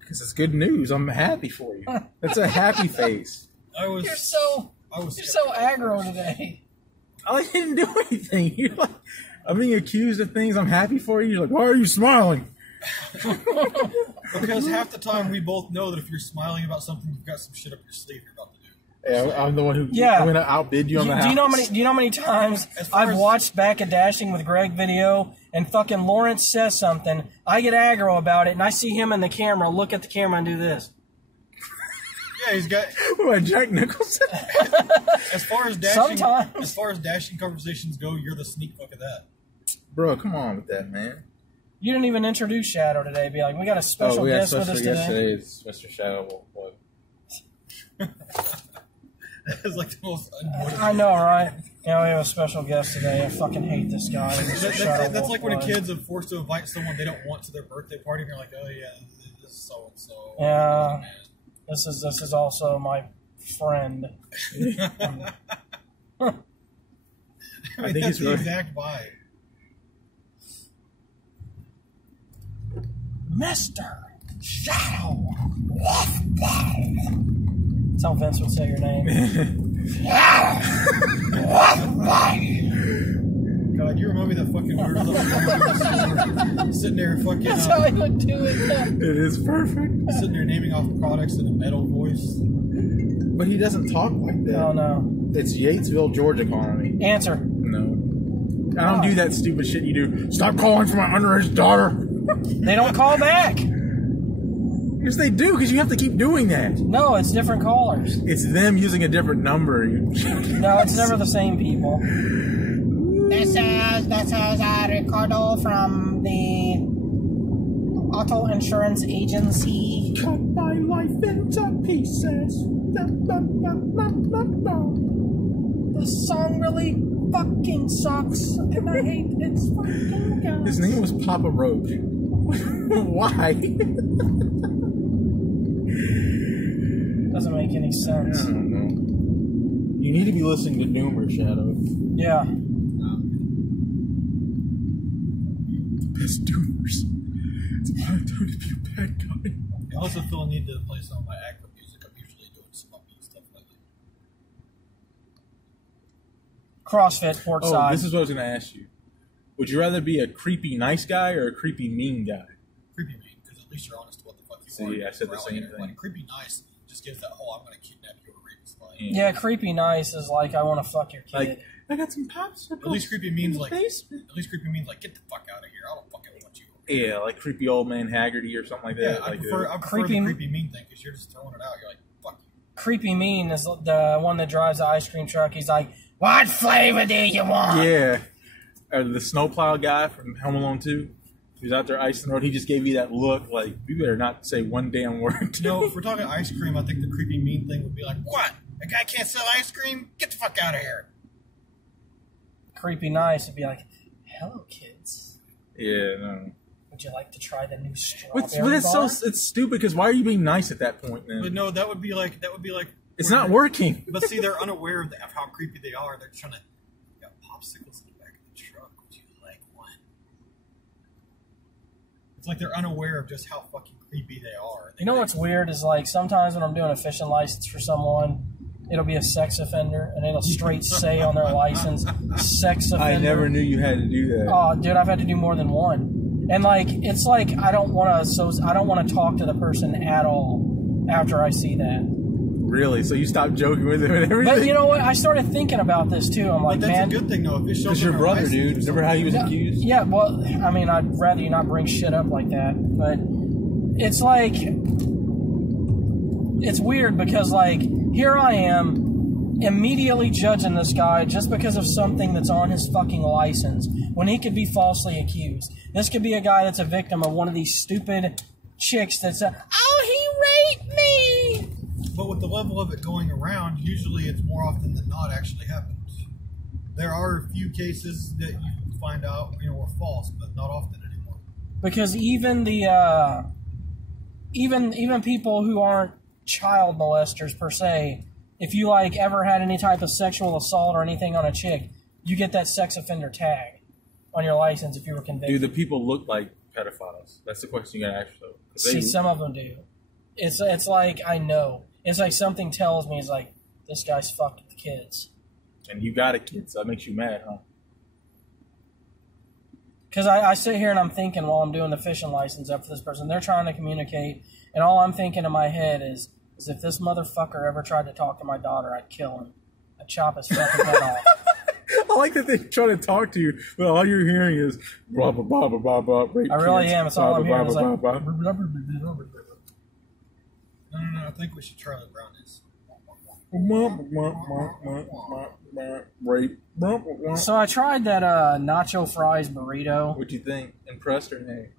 Because it's good news. I'm happy for you. That's a happy face. You're so aggro today. I didn't do anything. You're like, I'm being accused of things. I'm happy for you. You're like, why are you smiling? Because half the time we both know that if you're smiling about something, you've got some shit up your sleeve you're about to do. Yeah, I'm the one who. Yeah. I'm gonna outbid you on the house. Do you know how many times I've watched Back at Dashing with Greg video and fucking Lawrence says something, I get aggro about it, and I see him in the camera look at the camera and do this. Yeah, he's got. What, Jack Nicholson? As far as dashing conversations go, you're the sneak fuck of that. Bro, come on with that, man. You didn't even introduce Shadow today. Be like, we got a special guest with us today. It's Mr. Shadow. That's like the most unmotivated. I know, right? You know, we have a special guest today. I fucking hate this guy. That's like when a kid's forced to invite someone they don't want to their birthday party, and you're like, oh yeah, this is so and so. Yeah. This is also my friend. I think that's the really... exact vibe. Mr. Shadow. That's how Vince would say your name. God, you remind me of that fucking weird little sitting there fucking. That's how he would do it. It is perfect. Sitting there naming off products in a metal voice. But he doesn't talk like that. Oh no. It's Yatesville, Georgia economy. Answer. No. I don't do that stupid shit you do. Stop calling for my underage daughter. They don't call back. Yes, they do, because you have to keep doing that. No, it's different callers. It's them using a different number. No, it's never the same people. This is Ricardo from the Auto Insurance Agency. Cut my life into pieces. This song really fucking sucks, and I hate its fucking guts. His name was Papa Roach. Why? Doesn't make any sense. I don't know. You need to be listening to Doomer, Shadow. Yeah. Best Doomers. It's about time to be a bad guy. I also feel a need to play some of my acro music. I'm usually doing some upbeat stuff lately. CrossFit, Portside. Oh, this is what I was going to ask you. Would you rather be a creepy nice guy or a creepy mean guy? Creepy mean, because at least you're honest to what the fuck you See, are. I said the same thing. Like, creepy nice just gives that whole I'm going to kidnap you or rape this life. Yeah, creepy nice is like I want to fuck your kid. Like, I got some popsicles. At least creepy means like basement. at least creepy means like get the fuck out of here. I don't fucking want you. Yeah, like creepy old man Haggerty or something like that. Yeah, I like prefer the creepy mean thing because you're just throwing it out. You're like, fuck you. Creepy mean is the one that drives the ice cream truck. He's like, what flavor do you want? Yeah. Or the snowplow guy from Home Alone 2. He was out there icing the road. He just gave you that look like, you better not say one damn word. No, if we're talking ice cream, I think the creepy mean thing would be like, what? A guy can't sell ice cream? Get the fuck out of here. Creepy nice would be like, hello, kids. Yeah, no. Would you like to try the new strawberry But it's bar? it's stupid because why are you being nice at that point then? But no, that would be like It's not working. But see, they're unaware of how creepy they are. They're trying to got popsicles in the back of the truck. Would you like one? It's like they're unaware of just how fucking creepy they are. You know what's weird is like sometimes when I'm doing a fishing license for someone, it'll be a sex offender, and it'll straight say on their license, sex offender. I never knew you had to do that. Oh, dude, I've had to do more than one, and like it's like I don't want to talk to the person at all after I see that. Really? So you stopped joking with him and everything? But you know what? I started thinking about this too. I'm like, But that's man, a good thing though. If it shows Because your on brother, their dude. license or Remember how he was something. accused? yeah. Well, I mean, I'd rather you not bring shit up like that. But it's like it's weird because like here I am immediately judging this guy just because of something that's on his fucking license when he could be falsely accused. This could be a guy that's a victim of one of these stupid chicks that said, "Oh, he raped me." But with the level of it going around, usually it's more often than not actually happens. There are a few cases that you find out, were false, but not often anymore. Because even the even people who aren't child molesters per se, if you like ever had any type of sexual assault or anything on a chick, you get that sex offender tag on your license if you were convicted. Do the people look like pedophiles? That's the question you gotta ask yourself. See, some of them do. It's like I know. It's like something tells me it's like this guy's fucked with the kids. And you got a kid, so that makes you mad, huh? Because I sit here and I'm thinking while I'm doing the fishing license up for this person, they're trying to communicate, and all I'm thinking in my head is if this motherfucker ever tried to talk to my daughter, I'd kill him. I'd chop his fucking head off. I like that they try to talk to you, but all you're hearing is blah, blah, blah, blah, blah, blah. I really am. It's all I'm hearing. It's like... No, I think we should try the brownies. Rape. So I tried that nacho fries burrito. What'd you think? Impressed or nay?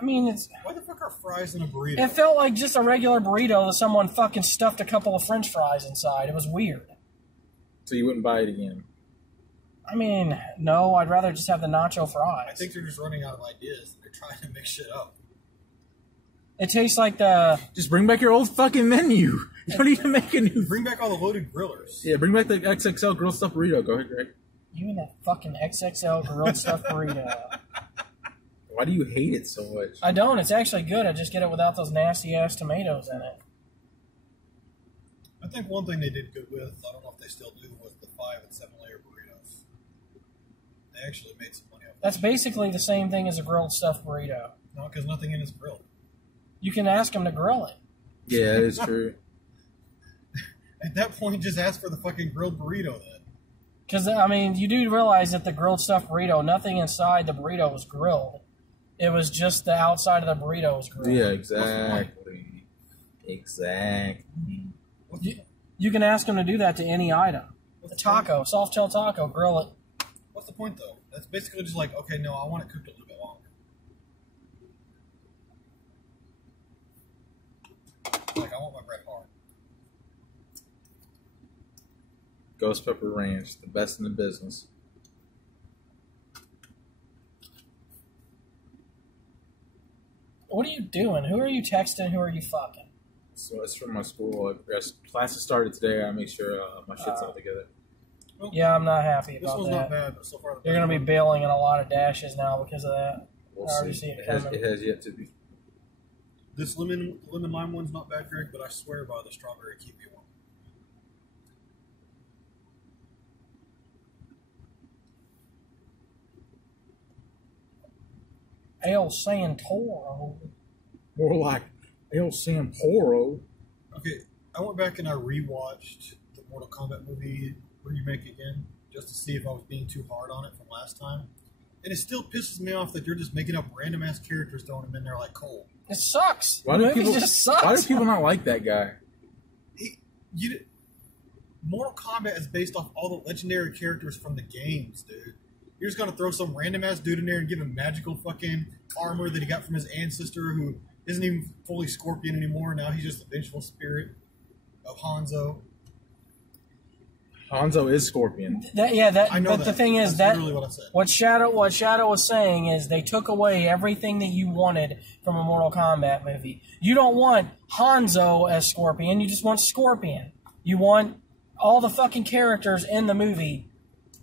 I mean, Why the fuck are fries in a burrito? it felt like just a regular burrito that someone fucking stuffed a couple of French fries inside. It was weird. So you wouldn't buy it again? I mean, no, I'd rather just have the nacho fries. I think they're just running out of ideas. They're trying to mix shit up. It tastes like the... Just bring back your old fucking menu. You don't need to make a new... Bring back all the loaded grillers. Yeah, bring back the XXL grilled stuffed burrito. Go ahead, Greg. You and that fucking XXL grilled stuffed burrito. Why do you hate it so much? I don't. It's actually good. I just get it without those nasty-ass tomatoes in it. I think one thing they did good with, I don't know if they still do, was the 5 and 7 layer burritos. They actually made some money off That's basically the same thing as a grilled stuffed burrito. No, because nothing in it's grilled. You can ask them to grill it. Yeah, that is true. At that point, just ask for the fucking grilled burrito then. Because, I mean, you do realize that the grilled stuffed burrito, nothing inside the burrito was grilled. It was just the outside of the burrito was grilled. Yeah, exactly. Exactly. You can ask them to do that to any item. The taco, soft shell taco, grill it. What's the point, though? That's basically just like, okay, no, I want it cooked a little bit longer. Like, I want my bread hard. Ghost Pepper Ranch, the best in the business. What are you doing? Who are you texting? Who are you fucking? So it's from my school. Classes started today. I make sure my shit's all together. Well, Yeah, I'm not happy this about one's that. not bad, but so far the You're going to be bailing in a lot of dashes now because of that. We'll I already see. see it It has, coming. it has yet to be. This lemon lime one's not bad, Greg, but I swear by the strawberry kiwi one. El Santoro. More like El Samporo. Okay, I went back and I rewatched the Mortal Kombat movie remake again just to see if I was being too hard on it from last time. And it still pisses me off that you're just making up random ass characters, throwing them in there like coal. It sucks. Why The do movie people just sucks. Why do people not like that guy? Mortal Kombat is based off all the legendary characters from the games, dude. You're just gonna throw some random ass dude in there and give him magical fucking armor that he got from his ancestor who isn't even fully Scorpion anymore. Now he's just the vengeful spirit of Hanzo. Hanzo is Scorpion. I know but the thing is That's that literally what I said. what Shadow was saying is they took away everything that you wanted from a Mortal Kombat movie. You don't want Hanzo as Scorpion. You just want Scorpion. You want all the fucking characters in the movie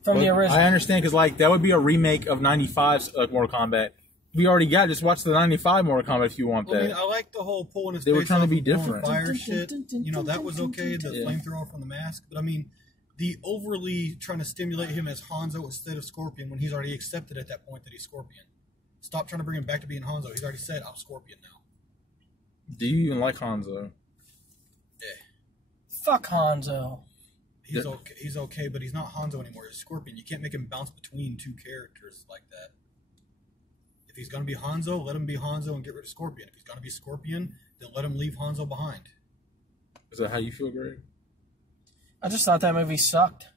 from the original. I understand, because like that would be a remake of 95's Mortal Kombat. We already got. Just watch the 95 Mortal Kombat if you want that. I mean, I like the whole pulling his They were face trying to off be and blowing different. fire shit. You know, that was okay, the Yeah. flamethrower from the mask. But I mean, the overly trying to stimulate him as Hanzo instead of Scorpion when he's already accepted at that point that he's Scorpion. Stop trying to bring him back to being Hanzo. He's already said, I'm Scorpion now. Do you even like Hanzo? Yeah. Fuck Hanzo. He's okay, but he's not Hanzo anymore. He's Scorpion. You can't make him bounce between two characters like that. If he's going to be Hanzo, let him be Hanzo and get rid of Scorpion. If he's going to be Scorpion, then let him leave Hanzo behind. Is that how you feel, Greg? I just thought that movie sucked.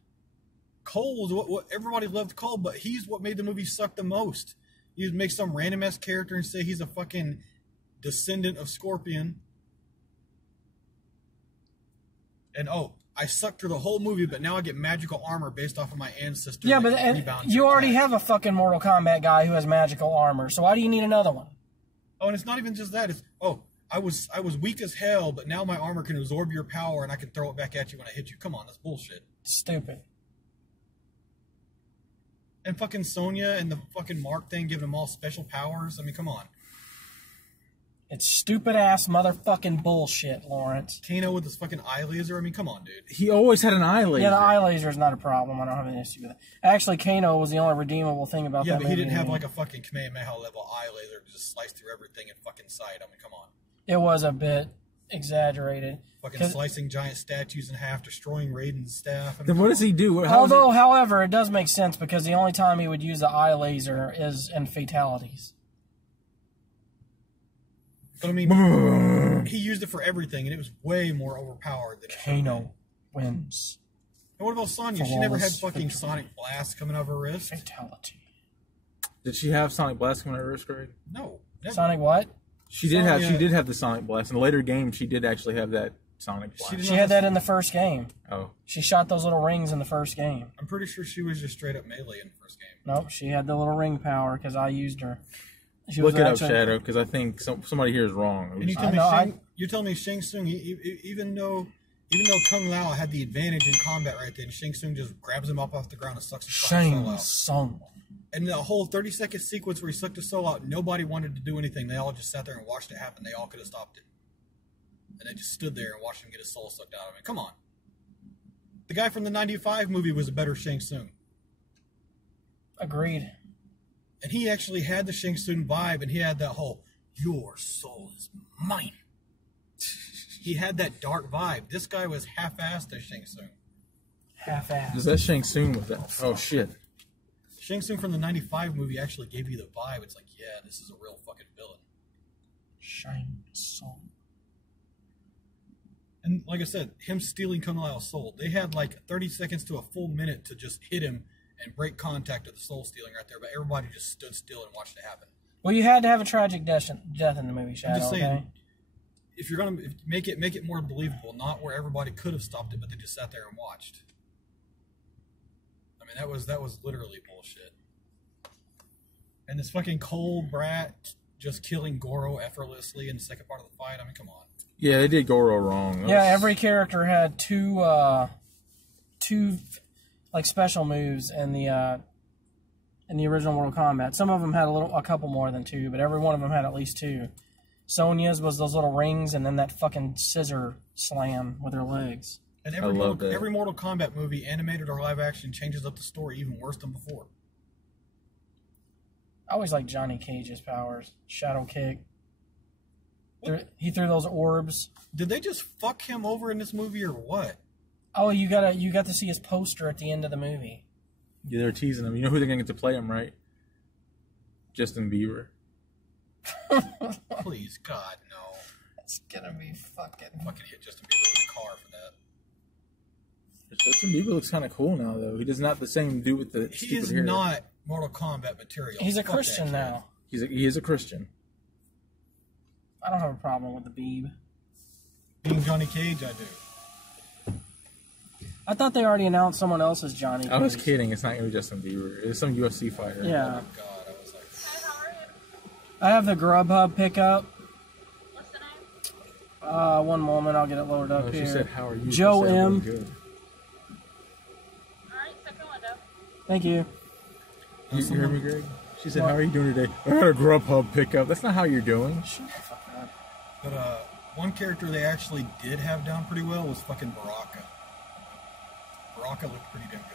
Cole was what everybody loved Cole, but he's what made the movie suck the most. You make some random ass character and say he's a fucking descendant of Scorpion. And I sucked through the whole movie, but now I get magical armor based off of my ancestor. Yeah, but you already have a fucking Mortal Kombat guy who has magical armor, so why do you need another one? Oh, and it's not even just that. It's I was weak as hell, but now my armor can absorb your power and I can throw it back at you when I hit you. Come on, that's bullshit. Stupid. And fucking Sonya and the fucking Mark thing giving them all special powers. I mean, come on. It's stupid ass motherfucking bullshit, Lawrence. Kano with his fucking eye laser. I mean, come on, dude. He always had an eye laser. Yeah, the eye laser is not a problem. I don't have an issue with it. Actually, Kano was the only redeemable thing about that movie. Yeah, but he didn't have like a fucking Kamehameha level eye laser to just slice through everything in fucking sight. I mean, come on. It was a bit exaggerated. Fucking slicing giant statues in half, destroying Raiden's staff. I mean, Then what does he do? However, it does make sense because the only time he would use the eye laser is in fatalities. But I mean, he used it for everything, and it was way more overpowered than Kano wins. And what about Sonya? She never had fucking Sonic Blast coming out of her wrist. Fatality. Did she have Sonic Blast coming out of her wrist, Greg? No. Never. Sonic what? She did have the Sonic Blast. In the later games, she did actually have that Sonic Blast. She had that in the first game. Oh. She shot those little rings in the first game. I'm pretty sure she was just straight up melee in the first game. Nope, she had the little ring power because I used her. Look it up, Shadow, because I think somebody here is wrong. And you're telling me Shang Tsung, even though Kung Lao had the advantage in combat right then, Shang Tsung just grabs him up off the ground and sucks his fucking soul out. Tsung. And the whole 30-second sequence where he sucked his soul out, nobody wanted to do anything. They all just sat there and watched it happen. They all could have stopped it. And they just stood there and watched him get his soul sucked out. I mean, come on. The guy from the 95 movie was a better Shang Tsung. Agreed. And he actually had the Shang Tsung vibe, and he had that whole, your soul is mine. He had that dark vibe. This guy was half-assed as Shang Tsung. Half-assed. Is that Shang Tsung with that? Oh, shit. Shang Tsung from the 95 movie actually gave you the vibe. It's like, yeah, this is a real fucking villain. Shang Tsung. And like I said, him stealing Kung Lao's soul, they had like 30 seconds to a full minute to just hit him and break contact of the soul stealing right there, but everybody just stood still and watched it happen. Well, you had to have a tragic death in the movie, Shadow. I'm just saying, okay? if you're gonna make it more believable, not where everybody could have stopped it, but they just sat there and watched. I mean, that was literally bullshit. And this fucking cold brat just killing Goro effortlessly in the second part of the fight. I mean, come on. Yeah, they did Goro wrong. Yeah, every character had two like special moves in the original Mortal Kombat. Some of them had a couple more than two, but every one of them had at least two. Sonya's was those little rings and then that fucking scissor slam with her legs. And every Mortal Kombat movie, animated or live action, changes up the story even worse than before. I always like Johnny Cage's powers. Shadow kick. He threw those orbs. Did they just fuck him over in this movie or what? Oh, you got to see his poster at the end of the movie. Yeah, they're teasing him. You know who they're going to get to play him, right? Justin Bieber. Please, God, no. It's gonna be fucking hit Justin Bieber with a car for that. Justin Bieber looks kind of cool now, though. He does not the same dude with the He is not Mortal Kombat material. He's a Christian now. He is a Christian. I don't have a problem with the Beeb. Being Johnny Cage, I do. I thought they already announced someone else as Johnny Cage. I was kidding. It's not going to be Justin Bieber. It's some UFC fighter. Yeah. Oh, God, I was like... I have the Grubhub pickup. What's the name? One moment, I'll get it loaded up here. She said, "How are you?" Joe M. Alright, second window. Thank you. You hear me, Greg? She said, "How are you doing today?" I had a Grubhub pickup. That's not how you're doing. But one character they actually did have down pretty well was fucking Baraka. Baraka looked pretty damn good.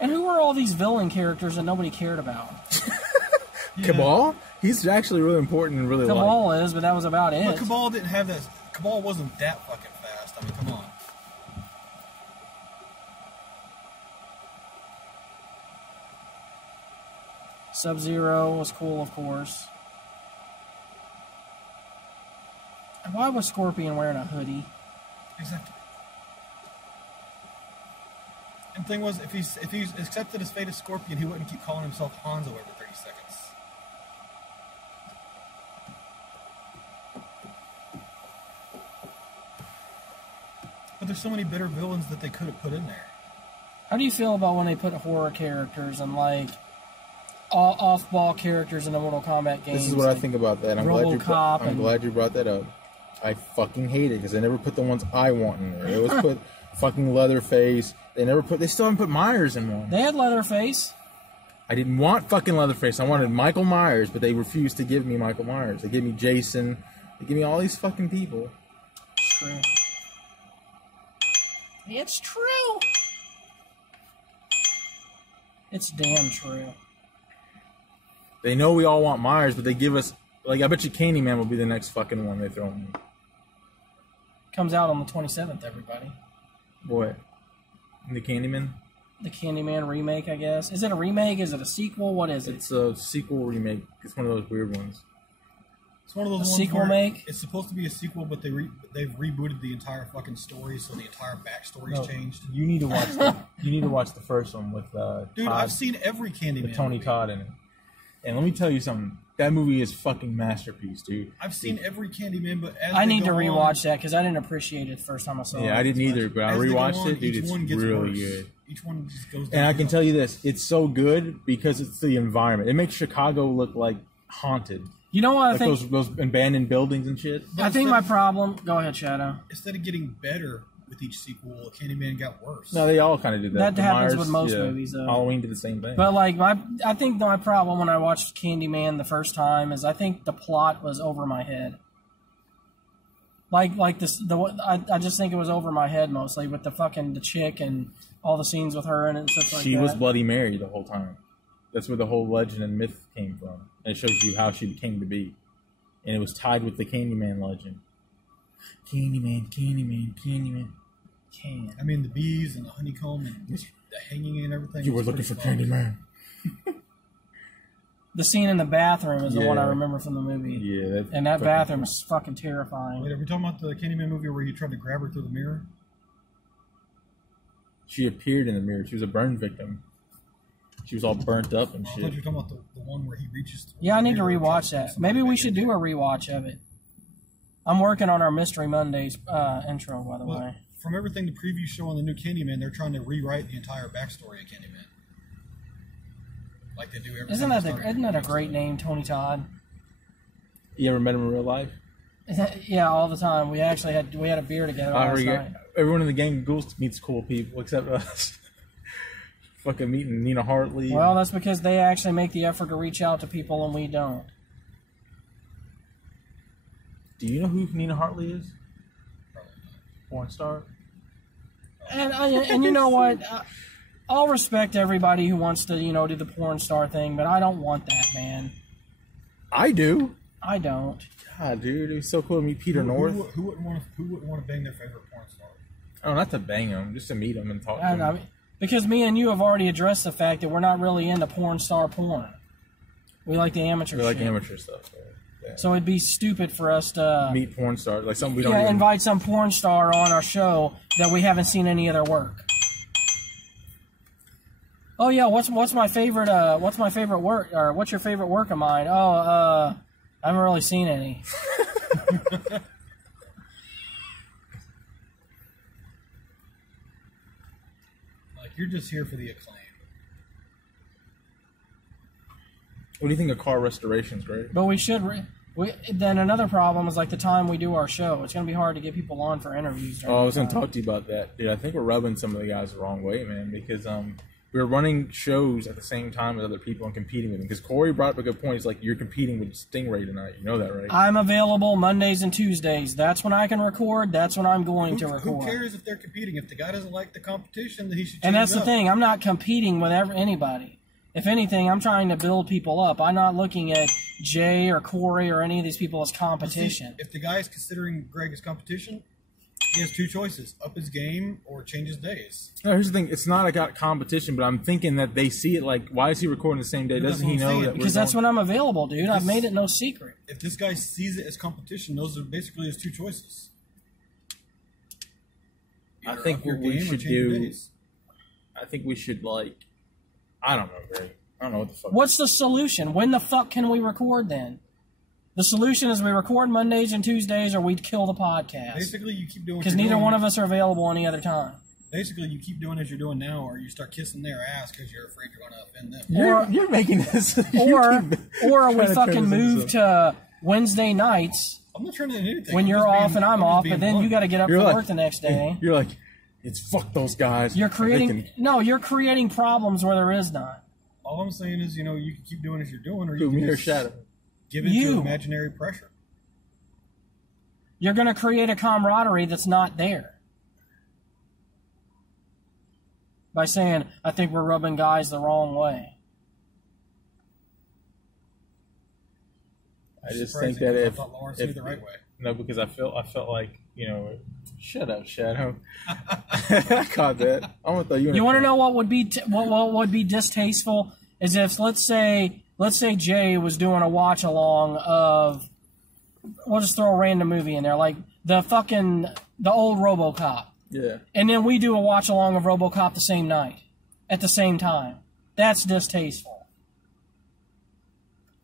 And who are all these villain characters that nobody cared about? Yeah. Cabal? He's actually really important and really Cabal is, but that was about it. But Cabal didn't have that. Cabal wasn't that fucking fast. I mean, come on. Sub-Zero was cool, of course. And why was Scorpion wearing a hoodie? Exactly. And the thing was, if he's accepted his fate as Scorpion, he wouldn't keep calling himself Hanzo every 30 seconds. But there's so many better villains that they could have put in there. How do you feel about when they put horror characters and like off-ball characters in the Mortal Kombat games? This is what I think about that. I'm glad you brought that up. I fucking hate it because they never put the ones I want in there. They always put fucking Leatherface. They still haven't put Myers in one. They had Leatherface. I didn't want fucking Leatherface. I wanted Michael Myers, but they refused to give me Michael Myers. They gave me Jason. They gave me all these fucking people. True. It's true. It's damn true. They know we all want Myers, but they give us... Like, I bet you Candyman will be the next fucking one they throw in. Comes out on the 27th, everybody. What? The Candyman? The Candyman remake, I guess. Is it a remake? Is it a sequel? What is it? It's a sequel remake. It's one of those weird ones. It's one of those ones sequel where make? It's supposed to be a sequel, but they've rebooted the entire fucking story, so the entire backstory's changed. You need to watch the first one with Dude, Todd, I've seen every Candyman with Tony movie. Todd in it. And let me tell you something. That movie is fucking masterpiece, dude. I've seen every Candyman, but as I need to go rewatch that because I didn't appreciate it the first time I saw it. Yeah, I didn't either, but I as they go rewatched on, it, dude. each It's one gets really worse. good. Each one just goes And I can downhill. tell you this, it's so good because it's the environment. It makes Chicago look like haunted. You know what I Like think? those abandoned buildings and shit. But I think my problem... Go ahead, Shadow. Instead of getting better with each sequel, Candyman got worse. No, they all kind of do that. That The happens Myers, with most movies, though. Halloween did the same thing. But like I think my problem when I watched Candyman the first time is I think the plot was over my head. Like this, I just think it was over my head mostly with the chick and all the scenes with her and stuff like that. She was Bloody Mary the whole time. That's where the whole legend and myth came from. And it shows you how she came to be. And it was tied with the Candyman legend. Candyman. I mean, the bees and the honeycomb and the hanging and everything. You were was looking for pretty fun. Candyman. The scene in the bathroom is the one I Yeah. remember from the movie. Yeah. And that bathroom is fucking terrifying. Wait, are we talking about the Candyman movie where he tried to grab her through the mirror? She appeared in the mirror. She was a burn victim. She was all burnt up and I thought you shit. were talking about the one where he reaches through Yeah, I the need to mirror and rewatch tries to that. put somebody Maybe we back should into do it. a rewatch of it. I'm working on our Mystery Mondays intro, by the Well, way. from everything the previews show on the new Candyman, they're trying to rewrite the entire backstory of Candyman. Like they do every Isn't that a great name, Tony Todd? You ever met him in real life? Yeah, all the time. We had a beer together last night. Everyone in the gang meets cool people except us. Fucking meeting Nina Hartley. Well, that's because they actually make the effort to reach out to people and we don't. Do you know who Nina Hartley is? Porn star. And you know what? I'll respect everybody who wants to, you know, do the porn star thing, but I don't want that, man. I do. I don't. God, dude, it'd be so cool to meet Peter North. Who wouldn't want to bang their favorite porn star? Oh, not to bang him, just to meet him and talk to him. I mean, because me and you have already addressed the fact that we're not really into porn star porn. We like the amateur We like shit. amateur stuff. Yeah. So it'd be stupid for us to meet porn stars, like something we don't even... invite some porn star on our show that we haven't seen any of their work. Oh yeah, what's my favorite work, or what's your favorite work of mine? I haven't really seen any. Like, you're just here for the acclaim. What do you think of car restorations, Greg? But we should. Then another problem is like the time we do our show. It's going to be hard to get people on for interviews. Oh, I was going to talk to you about that, dude. I think we're rubbing some of the guys the wrong way, man, because we were running shows at the same time as other people and competing with them. Because Corey brought up a good point. He's like, you're competing with Stingray tonight. You know that, right? I'm available Mondays and Tuesdays. That's when I can record. That's when I'm going to record. Who cares if they're competing? If the guy doesn't like the competition, then he should change And that's it the up. thing. I'm not competing with anybody. If anything, I'm trying to build people up. I'm not looking at Jay or Corey or any of these people as competition. See, if the guy is considering Greg as competition, he has two choices: up his game or change his days. No, here's the thing. It's not a competition, but I'm thinking that they see it like, why is he recording the same day? That's Doesn't what he I'm know saying. that Because that's when I'm available, dude. I've made it no secret. If this guy sees it as competition, those are basically his two choices. I Either think up your what we game or should change your do... days. I think we should, like... I don't know, Greg. I don't know what the fuck. What's the solution? When the fuck can we record then? The solution is we record Mondays and Tuesdays or we'd kill the podcast. Basically, you keep doing what Because you're neither doing. one of us are available any other time. Basically, you keep doing as you're doing now, or you start kissing their ass because you're afraid you're going to offend them. You're making this... Or we fucking move to Wednesday nights I'm not trying to do anything. when I'm you're just off being- and I'm just off, being but then blunt. you got to get up You're for like- work the next day. You're like, it's fuck those guys. You're They creating... can- No, you're creating problems where there is none. All I'm saying is, you know, you can keep doing as you're doing, or Who, you me can or just Shadow? give it You. to imaginary pressure. You're going to create a camaraderie that's not there. By saying, I think we're rubbing guys the wrong way. I just Surprising, think that because I if... thought Lawrence knew the right way. No, because I felt like, you know... Shut up, Shadow. I caught that. I'm going to throw you in You a want to car. know what would be what would be distasteful? Is if let's say Jay was doing a watch along of, we'll just throw a random movie in there, like the old RoboCop, Yeah. and then we do a watch along of RoboCop the same night, at the same time. That's distasteful.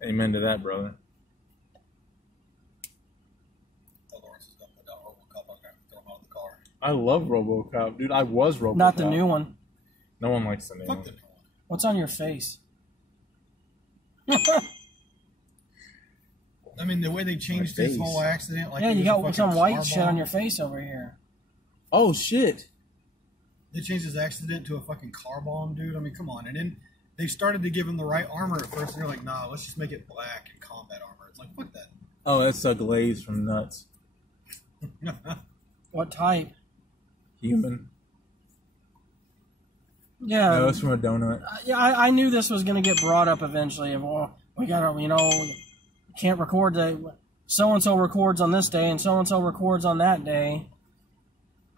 Amen to that, brother. Lawrence is going to put down RoboCop. I'm going to throw him out of the car. I love RoboCop, dude. I was RoboCop. Not the new one. No one likes the new Fuck one. the new one. What's on your face? I mean, the way they changed My this face. whole accident, like Yeah, it you was a got fucking some car white shit bomb. on your face over here. Oh, shit. They changed his accident to a fucking car bomb, dude. I mean, come on. And then they started to give him the right armor at first, and they're like, nah, let's just make it black and combat armor. It's like, fuck that. Oh, that's a glaze from Nuts. What type? Human. Yeah. No, it's from a donut. Yeah, I knew this was going to get brought up eventually. Well, we got to, you know, can't record the so-and-so records on this day and so-and-so records on that day.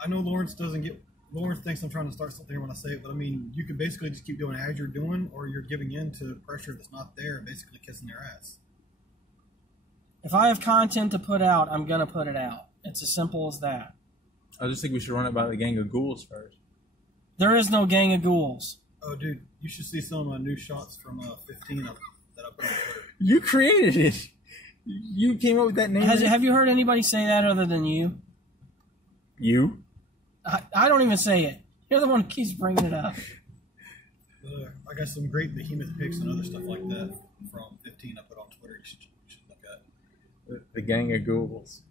I know Lawrence thinks I'm trying to start something here when I say it, but I mean, you can basically just keep doing as you're doing, or you're giving in to pressure that's not there and basically kissing their ass. If I have content to put out, I'm going to put it out. It's as simple as that. I just think we should run it by the gang of ghouls first. There is no gang of ghouls. Oh, dude, you should see some of my new shots from 15 that I put on Twitter. You created it. You came up with that name. Have you heard anybody say that other than you? You? I don't even say it. You're the one who keeps bringing it up. I got some great behemoth pics and other stuff like that from 15 I put on Twitter. You should look at. The gang of ghouls.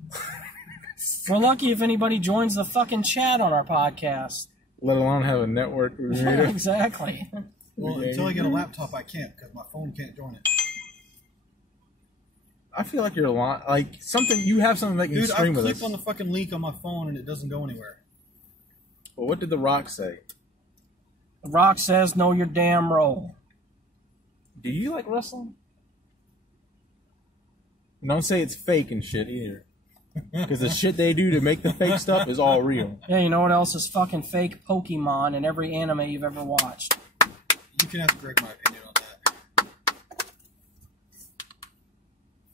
We're lucky if anybody joins the fucking chat on our podcast. Let alone have a network. Exactly. Well, Yeah, until I you get a do. laptop, I can't because my phone can't join it. I feel like you're a lot. Like something. You have something that can Dude, I stream with click us. on the fucking link on my phone and it doesn't go anywhere. Well, what did The Rock say? The Rock says, know your damn role. Do you like wrestling? Don't say it's fake and shit either. Because the shit they do to make the fake stuff is all real. Yeah, you know what else is fucking fake? Pokemon in every anime you've ever watched. You can ask Greg my opinion on that.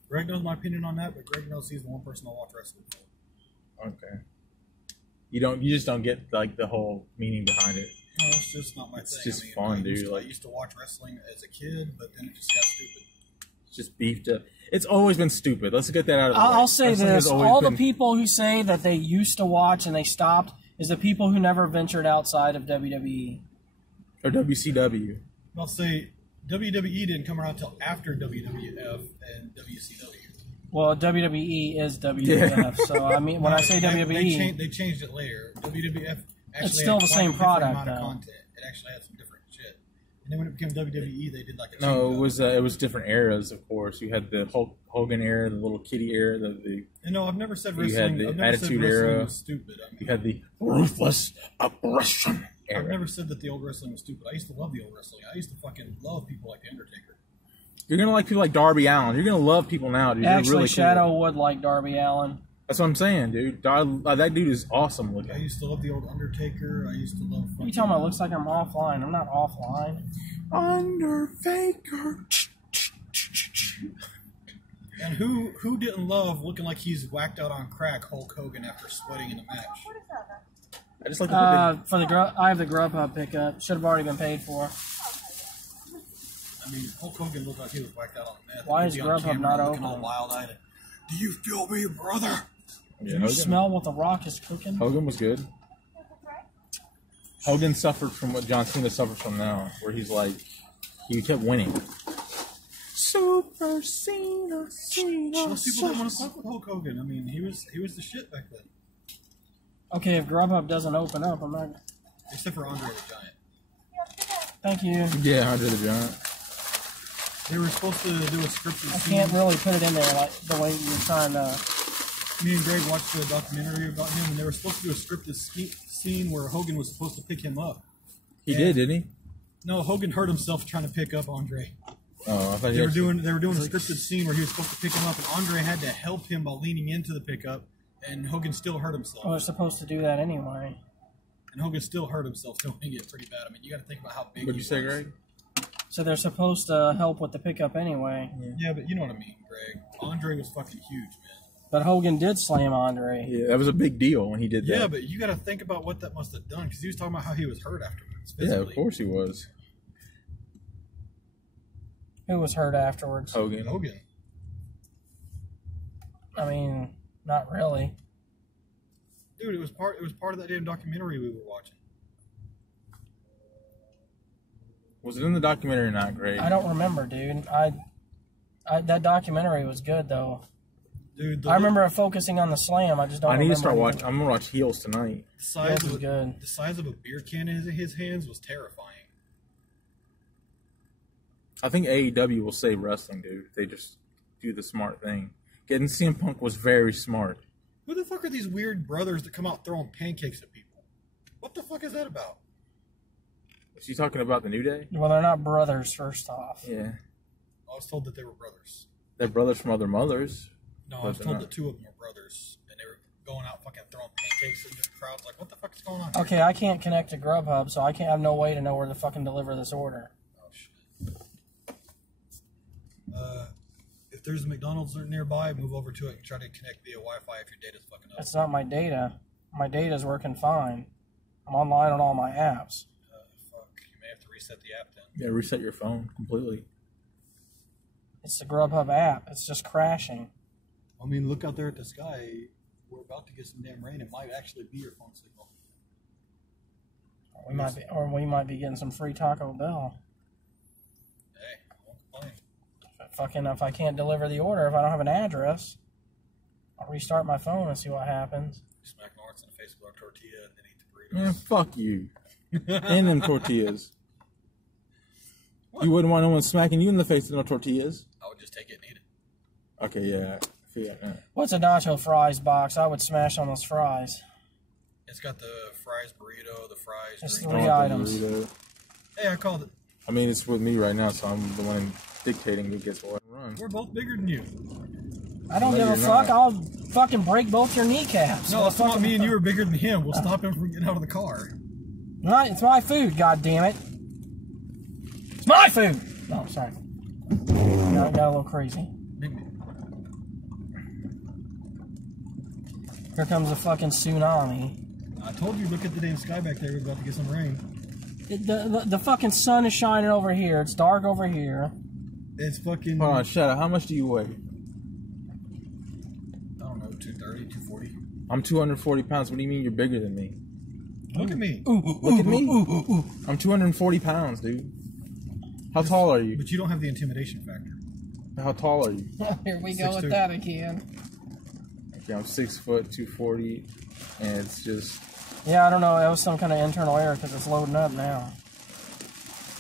Greg knows my opinion on that, but Greg knows he's the one person I'll watch wrestling for. Okay. You just don't get like the whole meaning behind it. No, it's just not my thing. It's just fun, dude. I used to watch wrestling as a kid, but then it just got stupid. It's just beefed up. It's always been stupid. Let's get that out of the way. I'll say Wrestling this. has always All been- the people who say that they used to watch and they stopped is the people who never ventured outside of WWE. Or WCW. I'll say WWE didn't come around until after WWF and WCW. Well, WWE is WWF, so I mean, when I say WWE... They changed it later. WWF actually It's still had the quite same a different product, amount of though. content. It actually had some different shit. And then when it became WWE, they did like a No, change it was different eras, of course. You had the Hulk Hogan era, the little kitty era, the No, I've never said You wrestling. had the I've never said Attitude wrestling Era. was stupid. I mean, you had the ruthless aggression era. I've never said that the old wrestling was stupid. I used to love the old wrestling. I used to fucking love people like The Undertaker. You're gonna like people like Darby Allin. You're gonna love people now, dude. They're Actually, really Shadow cool. would like Darby Allin. That's what I'm saying, dude. That dude is awesome I looking. used to love the old Undertaker. I used to love. What are you talking about? It looks like I'm offline. I'm not offline. Undertaker. And who didn't love looking like he's whacked out on crack Hulk Hogan after sweating in a match? I just like the For the I have the Grubhub pickup. Should have already been paid for. I mean, Hulk Hogan looked like he was whacked out on meth. Why He'd is be on Grubhub camera not looking all open? wild-eyed. Do you feel me, brother? yeah, Do you smell what the Rock is cooking? Hogan was good. Hogan suffered from what John Cena suffers from now, where he's like, he kept winning. Super Cena, Cena. Most people didn't want to fuck with Hulk Hogan. I mean, he was the shit back then. Okay, if Grubhub doesn't open up, I'm not... Except for Andre the Giant. Thank you. Yeah, Andre the Giant. They were supposed to do a scripted I scene. can't really put it in there like the way you're trying to... Me and Greg watched a documentary about him, and they were supposed to do a scripted scene where Hogan was supposed to pick him up. He did, didn't he? No, Hogan hurt himself trying to pick up Andre. Oh, I thought he They were actually- doing a scripted scene where he was supposed to pick him up, and Andre had to help him by leaning into the pickup, and Hogan still hurt himself. Oh, they're supposed to do that anyway. And Hogan still hurt himself doing it pretty bad. I mean, you got to think about how big. What'd he you say, was. Greg? So they're supposed to help with the pickup anyway. Yeah, but you know what I mean, Greg. Andre was fucking huge, man. But Hogan did slam Andre. Yeah, that was a big deal when he did that. Yeah, but you got to think about what that must have done, because he was talking about how he was hurt afterwards. Yeah, Physically. of course he was. Who was hurt afterwards? Hogan. Hogan. I mean, not really. Dude, it was part of that damn documentary we were watching. Was it in the documentary or not, Greg? I don't remember, dude. That documentary was good, though. Dude, I remember focusing on the slam. I just don't I remember need to start anything. watching. I'm gonna watch Heels tonight. the size Yes, of it's good. the size of a beer can in his hands was terrifying. I think AEW will save wrestling, dude. If they just do the smart thing. Getting CM Punk was very smart. Who the fuck are these weird brothers that come out throwing pancakes at people? What the fuck is that about? Is he talking about the New Day? Well, they're not brothers, first off. Yeah, I was told that they were brothers. they're brothers from other mothers. No, I But was they're told not. that two of them were brothers, and they were going out fucking throwing pancakes into the crowds. Like, what the fuck is going on here? Okay, I can't connect to Grubhub, so I have no way to know where to fucking deliver this order. Oh, shit. If there's a McDonald's nearby, move over to it and try to connect via Wi-Fi if your data's fucking up. That's not my data. My data's working fine. I'm online on all my apps. Fuck. You may have to reset the app then. Yeah, reset your phone completely. It's the Grubhub app. It's just crashing. I mean, look out there at the sky. We're about to get some damn rain. It might actually be your phone signal. We might be getting some free Taco Bell. Hey, I won't complain. If I can't deliver the order, if I don't have an address, I'll restart my phone and see what happens. Smack Lawrence in the face with a tortilla and then eat the Yeah, burritos. fuck you. And them tortillas. You wouldn't want no one smacking you in the face with no tortillas. I would just take it and eat it. Okay, yeah. What's a nacho fries box? I would smash on those fries. It's got the fries burrito, the fries Just drink. three items. Hey, I called it. I mean, it's with me right now, so I'm the one dictating who gets what run. We're both bigger than you. I don't give a fuck. I'll fucking break both your kneecaps. No, it's not me and you are bigger than him. We'll stop him from getting out of the car. It's my food, goddammit. It's my food! No, sorry. Got a little crazy. Here comes a fucking tsunami. I told you, look at the damn sky back there. We're about to get some rain. The fucking sun is shining over here. It's dark over here. It's fucking... Hold on, shut up. How much do you weigh? I don't know, 230, 240. I'm 240 pounds. What do you mean you're bigger than me? Look at me. Look at me. I'm 240 pounds, dude. How tall are you? But you don't have the intimidation factor. How tall are you? Here we go with that again. Okay, I'm 6 foot, 240, and it's just... Yeah, I don't know. That was some kind of internal error because it's loading up now.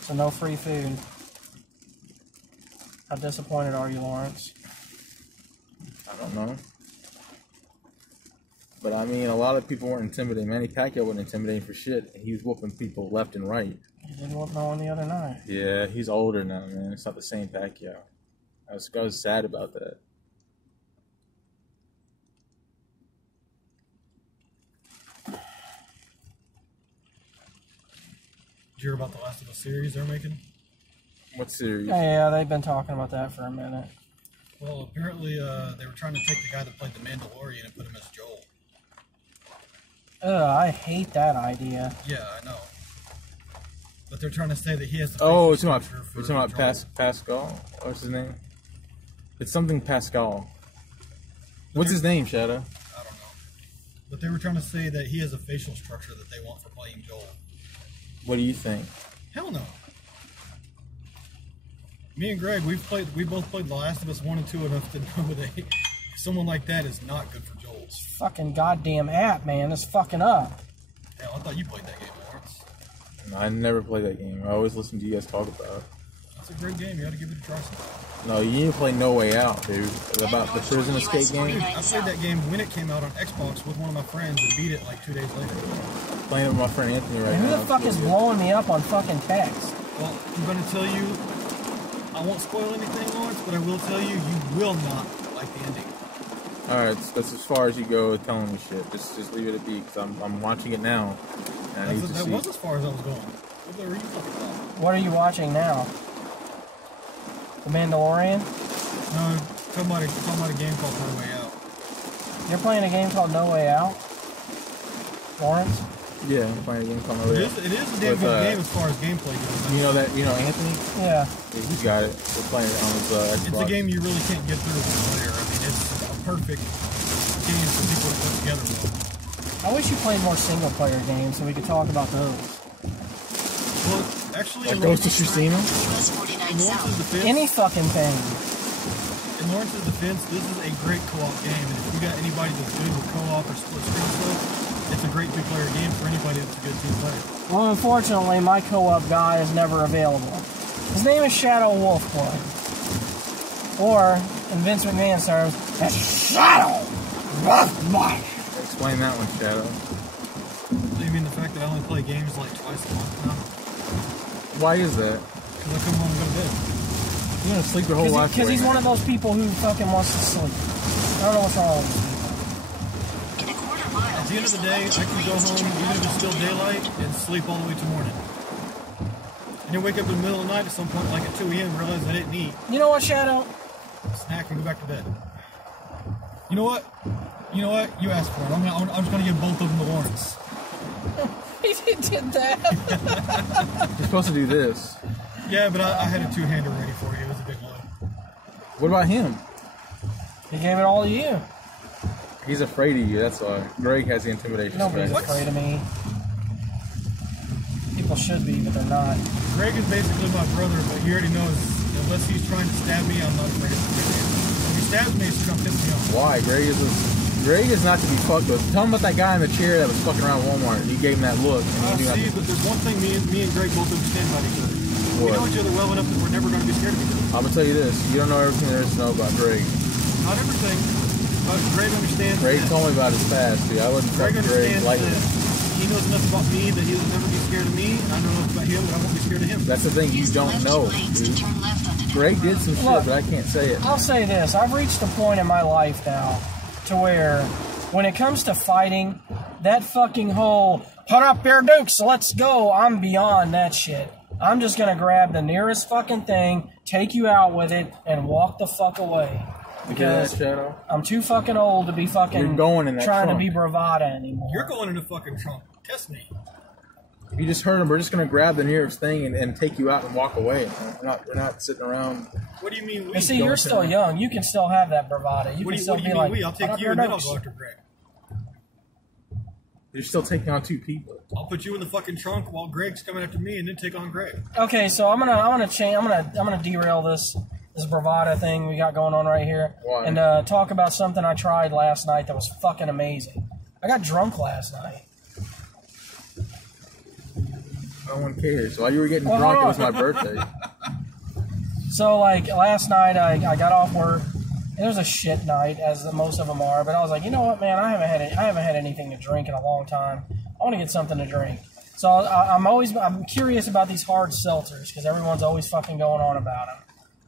So no free food. How disappointed are you, Lawrence? I don't know. But I mean, a lot of people weren't intimidating. Manny Pacquiao wasn't intimidating for shit. He was whooping people left and right. He didn't whoop no one the other night. Yeah, he's older now, man. It's not the same Pacquiao. I was sad about that. Did you hear about the Last of Us series they're making? What series? Yeah, they've been talking about that for a minute. Well, apparently they were trying to take the guy that played the Mandalorian and put him as Joel. Ugh, I hate that idea. Yeah, I know. But they're trying to say that he has the Oh, facial we're structure talking about Joel. Pascal? What's his name? It's something Pascal. What's his name, Shadow? I don't know. But they were trying to say that he has a facial structure that they want for playing Joel. What do you think? Hell no. Me and Greg, we both played The Last of Us 1 and 2 enough to know that someone like that is not good for Joel. Fucking goddamn app, man. It's fucking up. Hell, I thought you played that game, Lawrence. No, I never played that game. I always listen to you guys talk about it. It's a great game. You got to give it a try sometime. No, you need to play No Way Out, dude. About the prison escape game. I played that game when it came out on Xbox with one of my friends and beat it like 2 days later. Playing it with my friend Anthony right Who now. the fuck is blowing me up on fucking text? Well, I'm going to tell you, I won't spoil anything, Lawrence, but I will tell you, you will not like the ending. Alright, that's as far as you go with telling me shit. Just leave it at be, because I'm watching it now. And I need to That see. was as far as I was going. What were you talking about? What are you watching now? The Mandalorian? No, talking about a game called No Way Out. You're playing a game called No Way Out? Lawrence? Yeah, I'm playing a game called No Way Out. It is a damn good game as far as gameplay goes. You know Anthony? Yeah. Yeah, he's got it. We're playing it on his Xbox. It's a game you really can't get through with a player. I mean, it's a perfect game for people to put together with. I wish you played more single player games so we could talk about those. Well, actually, Like Ghost of Tsushima? US 49 South. Any fucking thing. In Lawrence's defense, this is a great co-op game, and if you got anybody that's good with co-op or split screen stuff, it's a great two-player game for anybody that's a good team player. Well, unfortunately, my co-op guy is never available. His name is Shadow Wolfblood. Or, in Vince McMahon's terms, that's Shadow Wolfblood. Explain that one, Shadow. So you mean the fact that I only play games like twice a month now? Why is that? Because I come home and go to bed. You're gonna sleep your whole life Because away, he's man. one of those people who fucking wants to sleep. I don't know what's wrong with him. In a quarter mile, At the end of the day, I can go home even if it's still daylight and sleep all the way till morning. And then wake up in the middle of the night at some point, like at 2 a.m., and realize I didn't eat, You know what, Shadow? snack, and go back to bed. You know what? You asked for it. I'm just gonna give both of them to Lawrence. He did that. You're supposed to do this. Yeah, but I had a two-hander ready for you. It was a big one. What about him? He gave it all to you. He's afraid of you, that's why. Greg has the intimidation Nobody's factor. afraid of me. People should be, but they're not. Greg is basically my brother, but he already knows unless he's trying to stab me, I'm not afraid of him. If he stabs me, it's gonna piss me off. Why? Greg is not to be fucked with. Tell him about that guy in the chair that was fucking around Walmart. He gave him that look. And he knew See, but there's one thing me and Greg both understand about each other. We What? know each other well enough that we're never going to be scared of each other. I'm gonna tell you this. You don't know everything there is to know about Greg. Not everything, but Greg understands Greg that. told me about his past, dude. I wouldn't fuck Greg Greg understands lightly. that he knows enough about me that he'll never be scared of me. I know enough about him that I won't be scared of him. That's the thing, you don't know. Greg did some shit, but I can't say it. I'll say this. I've reached a point in my life now to where when it comes to fighting, that fucking whole, put up your dukes, let's go, I'm beyond that shit. I'm just going to grab the nearest fucking thing, take you out with it, and walk the fuck away. Because I'm too fucking old to be fucking trying to be bravada anymore. You're going in the fucking trunk. Test me. You just heard him. We're just going to grab the nearest thing and take you out and walk away. We're not sitting around. What do you mean we? And see, you're still young. You can still have that bravada. You can still be like, I'll take you and then I'll go after Greg. You're still taking on two people. I'll put you in the fucking trunk while Greg's coming after me, and then take on Greg. Okay, so I'm gonna derail this bravada thing we got going on right here. Why? And talk about something I tried last night that was fucking amazing. I got drunk last night. No one cares. While you were getting drunk, it was my birthday. So, like, last night I got off work. It was a shit night, as most of them are. But I was like, you know what, man? I haven't had anything to drink in a long time. I want to get something to drink. So I'm curious about these hard seltzers because everyone's always fucking going on about them.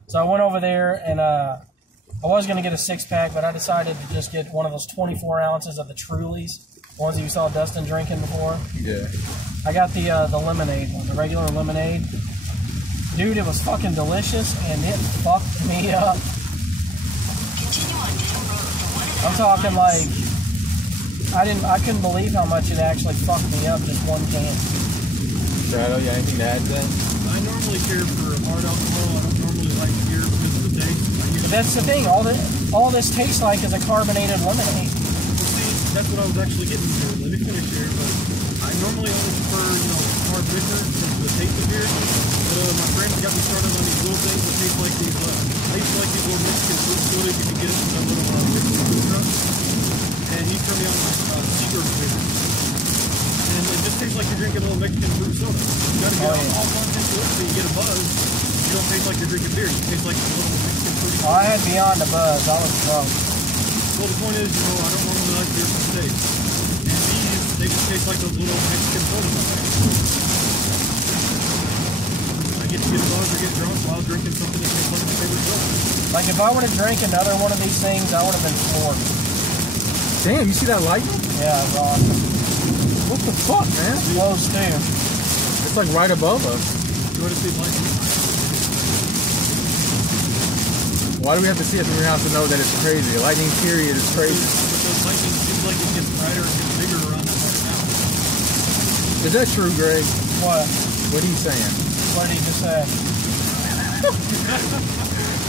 So I went over there and I was gonna get a 6-pack, but I decided to just get one of those 24 ounces of the Trulies, the ones that you saw Dustin drinking before. Yeah. I got the lemonade one, the regular lemonade. Dude, it was fucking delicious and it fucked me up. I'm talking like I couldn't believe how much it actually fucked me up, just one can. Shadow, you got anything to add to that? I normally care for hard alcohol. I don't normally like beer because of the taste. But that's the thing. All this tastes like is a carbonated lemonade. Well, see, that's what I was actually getting to. Let me finish here. But I normally only prefer, hard liquor because of the taste of beer. But my friends got me started on these little things that taste like these. I used to like these little Mexican fruit sodas. You can get it from that little Mexican food truck. And he turned me on my Seagram's flavor. And it just tastes like you're drinking a little Mexican fruit soda. You gotta get all content to it so you get a buzz. You don't taste like you're drinking beer. You taste like a little Mexican fruit soda. I had beyond the buzz. I was drunk. Well, the point is, I don't normally like beer for taste. And these, they just taste like those little Mexican sodas. I get to get a buzz or get drunk while drinking something that tastes like my favorite soda. Like if I would have drank another one of these things, I would have been floored. Damn, you see that lightning? Yeah, it was awesome. What the fuck, man? Close too. It's like right above us. You want to see lightning? Why do we have to see it from your house to know that it's crazy? Lightning period is crazy. Because lightning seems like it gets brighter and gets bigger around the part now. Is that true, Greg? What? What are you saying? What did he just say?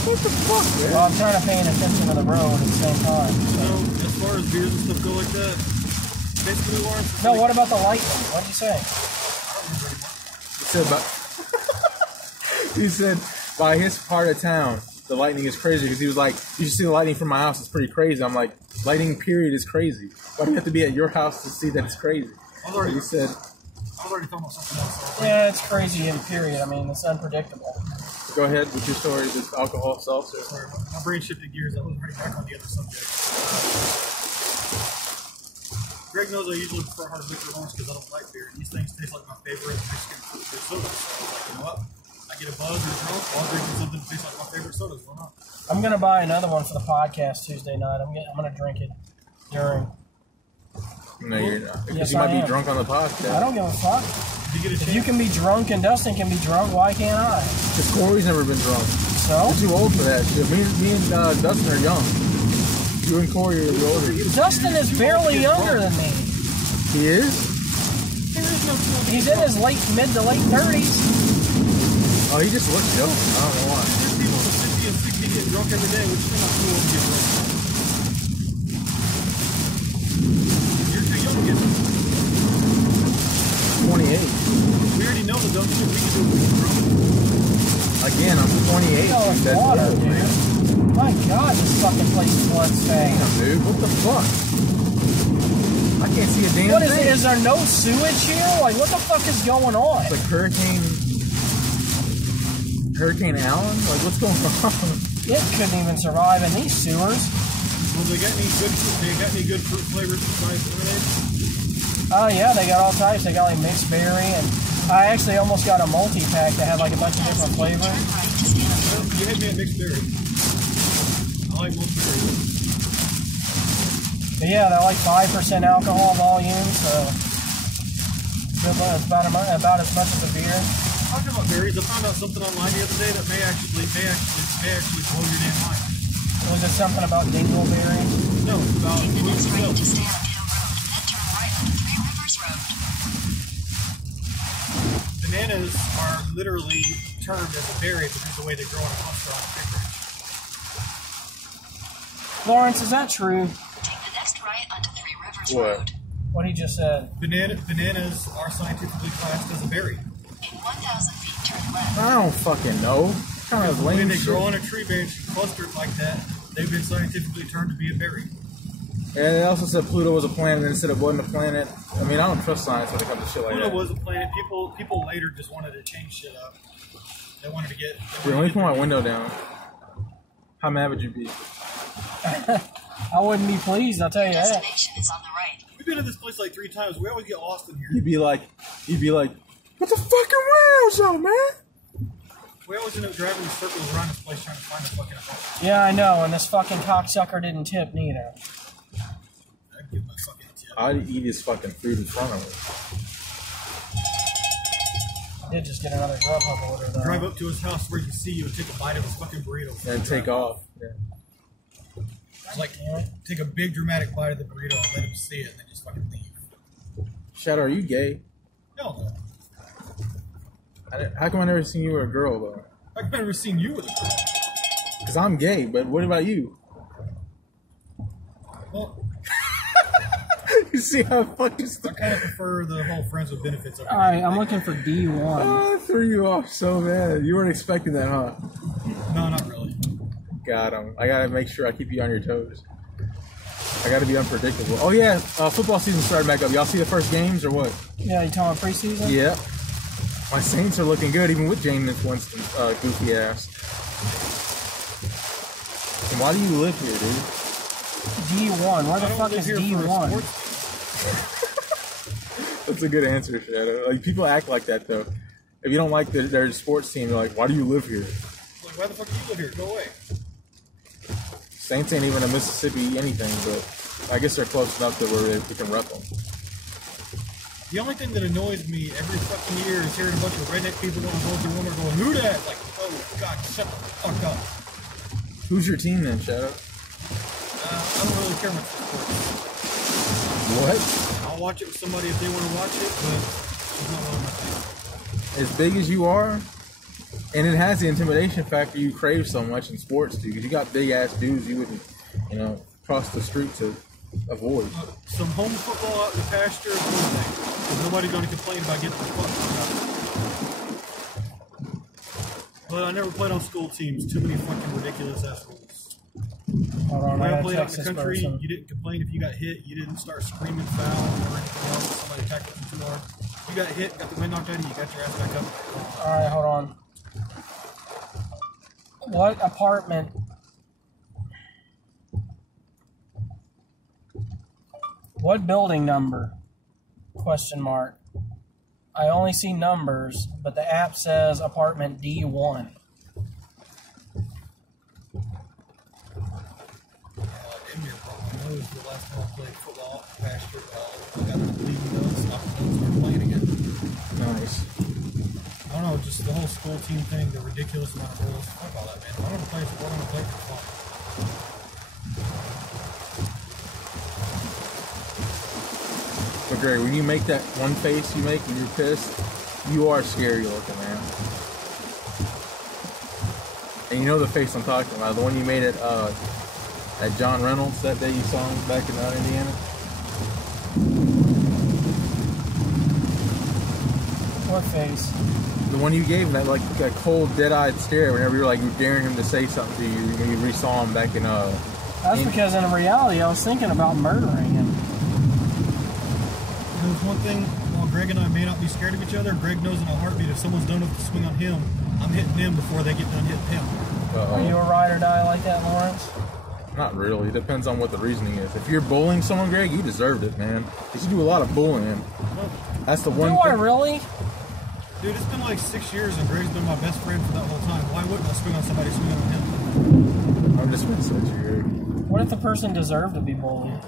What the fuck, man? Well, I'm trying to pay attention to the road at the same time. As far as beers and stuff go like that, basically, Lawrence. No, what about the lightning? What did you say? He said by his part of town, the lightning is crazy because he was like, you should see the lightning from my house. It's pretty crazy. I'm like, lightning period is crazy. Why do you have to be at your house to see that it's crazy? I was already talking about something else. Yeah, it's crazy in period. I mean, it's unpredictable. Go ahead with your story. This alcohol seltzer. Sorry, my brain shifted gears. I was already back on the other subject. Greg knows I usually prefer hard liquor only because I don't like beer. These things taste like my favorite Mexican fruit soda. So I was like, you know what? I get a buzz or drunk while drinking something that tastes like my favorite sodas. Why not? I'm gonna buy another one for the podcast Tuesday night. I'm gonna drink it during. No, you're not. Because Yes, you might I am. be drunk on the podcast. I don't give a fuck. If you can be drunk and Dustin can be drunk, why can't I? Because Corey's never been drunk. So? You're too old for that shit. Me and Dustin are young. You and Corey are older. Dustin is barely younger than me. He is? He's in his mid to late 30s. Oh, he just looks young. I don't know why. There's people in the 50 and 60 getting drunk every day, which is not too old to get drunk. You're too young to get drunk. 28. We already know the dumb shit we can do when we get drunk. Again, I'm 28. No, it's That's water, old, dude. man. My God, this fucking place floods fast. Damn, dude. What the fuck? I can't see a damn What is thing. it? Is there no sewage here? Like, what the fuck is going on? It's like Hurricane Allen? Like, what's going on? It couldn't even survive in these sewers. Well, they got any good fruit flavors besides lemonade? Oh yeah, they got all types. They got like mixed berry, and I actually almost got a multi-pack that had like a bunch of different flavors. You had me at mixed berry. I like most berries. But yeah, they're like 5% alcohol volume, so it's about as much as a beer. Talking about berries, I found out something online the other day that may actually blow your damn mind. Was it something about dingleberries? No, it's about Take the fruit next right itself. to Stand Hill Road, then turn right onto Three Rivers Road. Bananas are literally termed as a berry because of the way they grow in a cluster on a tree branch. Lawrence, is that true? Take the next right onto Three Rivers What? Road. What he just said. Bananas are scientifically classed as a berry. In 1,000 feet, turn left. I don't fucking know. Kind of When lame they shit. grow on a tree branch clustered like that, they've been scientifically termed to be a berry. And they also said Pluto was a planet instead of wasn't a planet. I mean, I don't trust science when it comes to shit like Pluto that. was a planet. People later just wanted to change shit up. They wanted to get. Dude, let me put my window down. How mad would you be? I wouldn't be pleased, I'll tell you that. Destination is on the right. We've been to this place like 3 times. We always get lost in here. You'd be like, what the fucking world's up, man? We always end up driving in circles around this place trying to find a fucking apartment. Yeah, I know, and this fucking cocksucker didn't tip neither. I'd give my fucking tip. I'd eat his fucking food in front of him. I did just get another Grubhub order, though. Drive up to his house where he can see you and take a bite of his fucking burrito. And take off. Yeah. Like, take a big dramatic bite of the burrito and let him see it and then just fucking leave. Shadow, are you gay? No. How come I never seen you with a girl, though? I've never seen you with a girl. Because I'm gay, but what about you? Well, You see how fucking I kind of prefer the whole friends with benefits. Alright, I'm looking for D1. Oh, I threw you off so bad. You weren't expecting that, huh? No, not really. Got him. I gotta make sure I keep you on your toes. I gotta be unpredictable. Oh yeah, football season started back up. Y'all see the first games or what? Yeah, you talking preseason? Yeah. My Saints are looking good, even with Jameis Winston's goofy ass. And why do you live here, dude? D1. Where the fuck is D1? That's a good answer, Shadow. Like, people act like that, though. If you don't like their sports team, you're like, why do you live here? Like, why the fuck do you live here? Go away. Saints ain't even a Mississippi anything, but I guess they're close enough to where we can rep them. The only thing that annoys me every fucking year is hearing a bunch of redneck people going to the woman going, who that? Like, oh, God, shut the fuck up. Who's your team then, Shadow? I don't really care much for sports. What? I'll watch it with somebody if they want to watch it, but it's not one of my things. As big as you are, and it has the intimidation factor you crave so much in sports, dude, because you got big-ass dudes you wouldn't, cross the street to avoid. Some home football out in the pasture is one thing. There's nobody going to complain about getting the fuck out. But I never played on school teams. Too many fucking ridiculous ass rules. Hold on, When I I gotta played out text in the this country, person. you didn't complain if you got hit. You didn't start screaming foul or anything else. Somebody tackled you too hard. You got hit, got the wind knocked out of you, you got your ass back up. Alright, hold on. What apartment? What building number? Question mark. I only see numbers, but the app says apartment D1. That was the last time I played football out in the pasture. I got the leaving those, stopped those, started playing again. Nice. I don't know, just the whole school team thing, the ridiculous amount of rules. Fuck all that, man. If I want to play football, I'm going to play for fun. But Greg, when you make that one face you make when you're pissed, you are scary looking, man. And you know the face I'm talking about, the one you made at John Reynolds that day you saw him back in Indiana. What face? The one you gave him, that cold, dead-eyed stare whenever you were like daring him to say something to you when you re-saw him back in That's because in reality I was thinking about murdering him. There's one thing, while Greg and I may not be scared of each other, Greg knows in a heartbeat if someone's done enough to swing on him, I'm hitting them before they get done hitting him. Are you a ride or die like that, Lawrence? Not really. It depends on what the reasoning is. If you're bullying someone, Greg, you deserved it, man. Because you do a lot of bullying. That's the one thing. Do I really? Dude, it's been like 6 years and Greg's been my best friend for that whole time. Why wouldn't I swing on somebody swinging on him? I'm just messing with you, Greg. What if the person deserved to be bullied?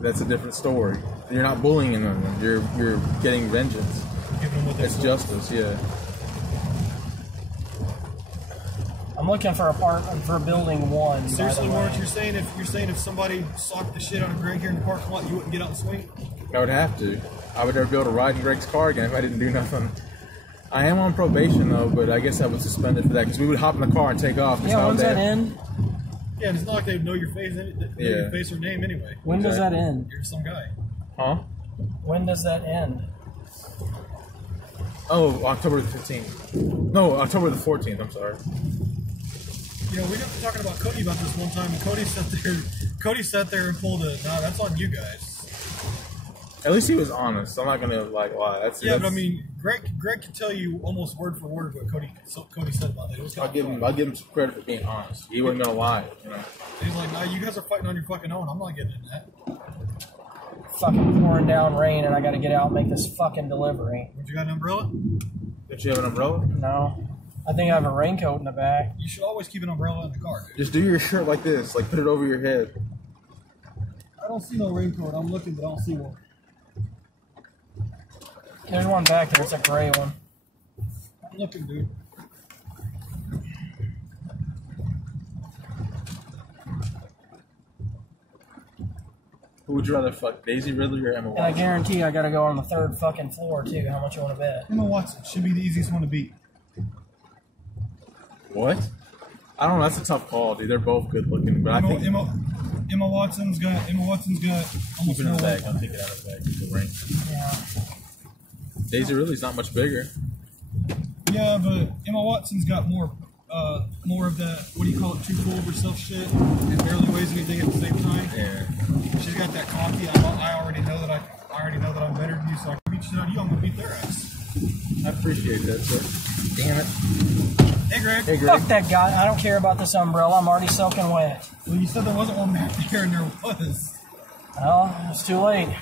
That's a different story. You're not bullying them. You're getting vengeance. Giving them what they It's want. justice, yeah. I'm looking for building 1. Seriously, by the Lawrence, way. you're saying if somebody socked the shit out of Greg here in the parking lot, you wouldn't get out and swing? I would have to. I would never be able to ride in Greg's car again if I didn't do nothing. I am on probation though, but I guess I would suspend it for that because we would hop in the car and take off. Yeah, when's that end? Yeah, and it's not like they know your face, your face or name anyway. When does that end? You're some guy. Huh? When does that end? Oh, October the 15th. No, October the 14th. I'm sorry. You know, we got to talking about Cody about this one time, and Cody sat there and pulled a, nah, that's on you guys. At least he was honest. I'm not gonna lie. That's but I mean, Greg can tell you almost word for word what Cody said about it. It was I'll give him some credit for being honest. He wasn't gonna lie. You know. He's like, nah, you guys are fighting on your fucking own. I'm not getting in that. Fucking pouring down rain, and I got to get out and make this fucking delivery. What, you got an umbrella? Don't you have an umbrella? No. I think I have a raincoat in the back. You should always keep an umbrella in the car, dude. Just do your shirt like this, like put it over your head. I don't see no raincoat. I'm looking, but I don't see one. There's one back there. It's a gray one. I'm looking, dude. Who would you rather fuck, Daisy Ridley or Emma And I Watson? guarantee I got to go on the 3rd fucking floor, too. How much you want to bet? Emma Watson should be the easiest one to beat. What? I don't know. That's a tough call, dude. They're both good looking, but I think Emma Watson's got almost keep it in more the bag. weight. I'll take it out of the bag. The ring. Yeah. Daisy Ridley's not much bigger. Yeah, but Emma Watson's got more of that, what do you call it, too full of herself shit, and barely weighs anything at the same time. Yeah. She's got that coffee. I already know that I'm better than you, so I can beat shit out of you. I'm gonna beat their ass. I appreciate that, sir. Damn it. Hey, Greg. Hey, Greg. Fuck that guy. I don't care about this umbrella. I'm already soaking wet. Well, you said there wasn't one back there, and there was. Well, it's too late.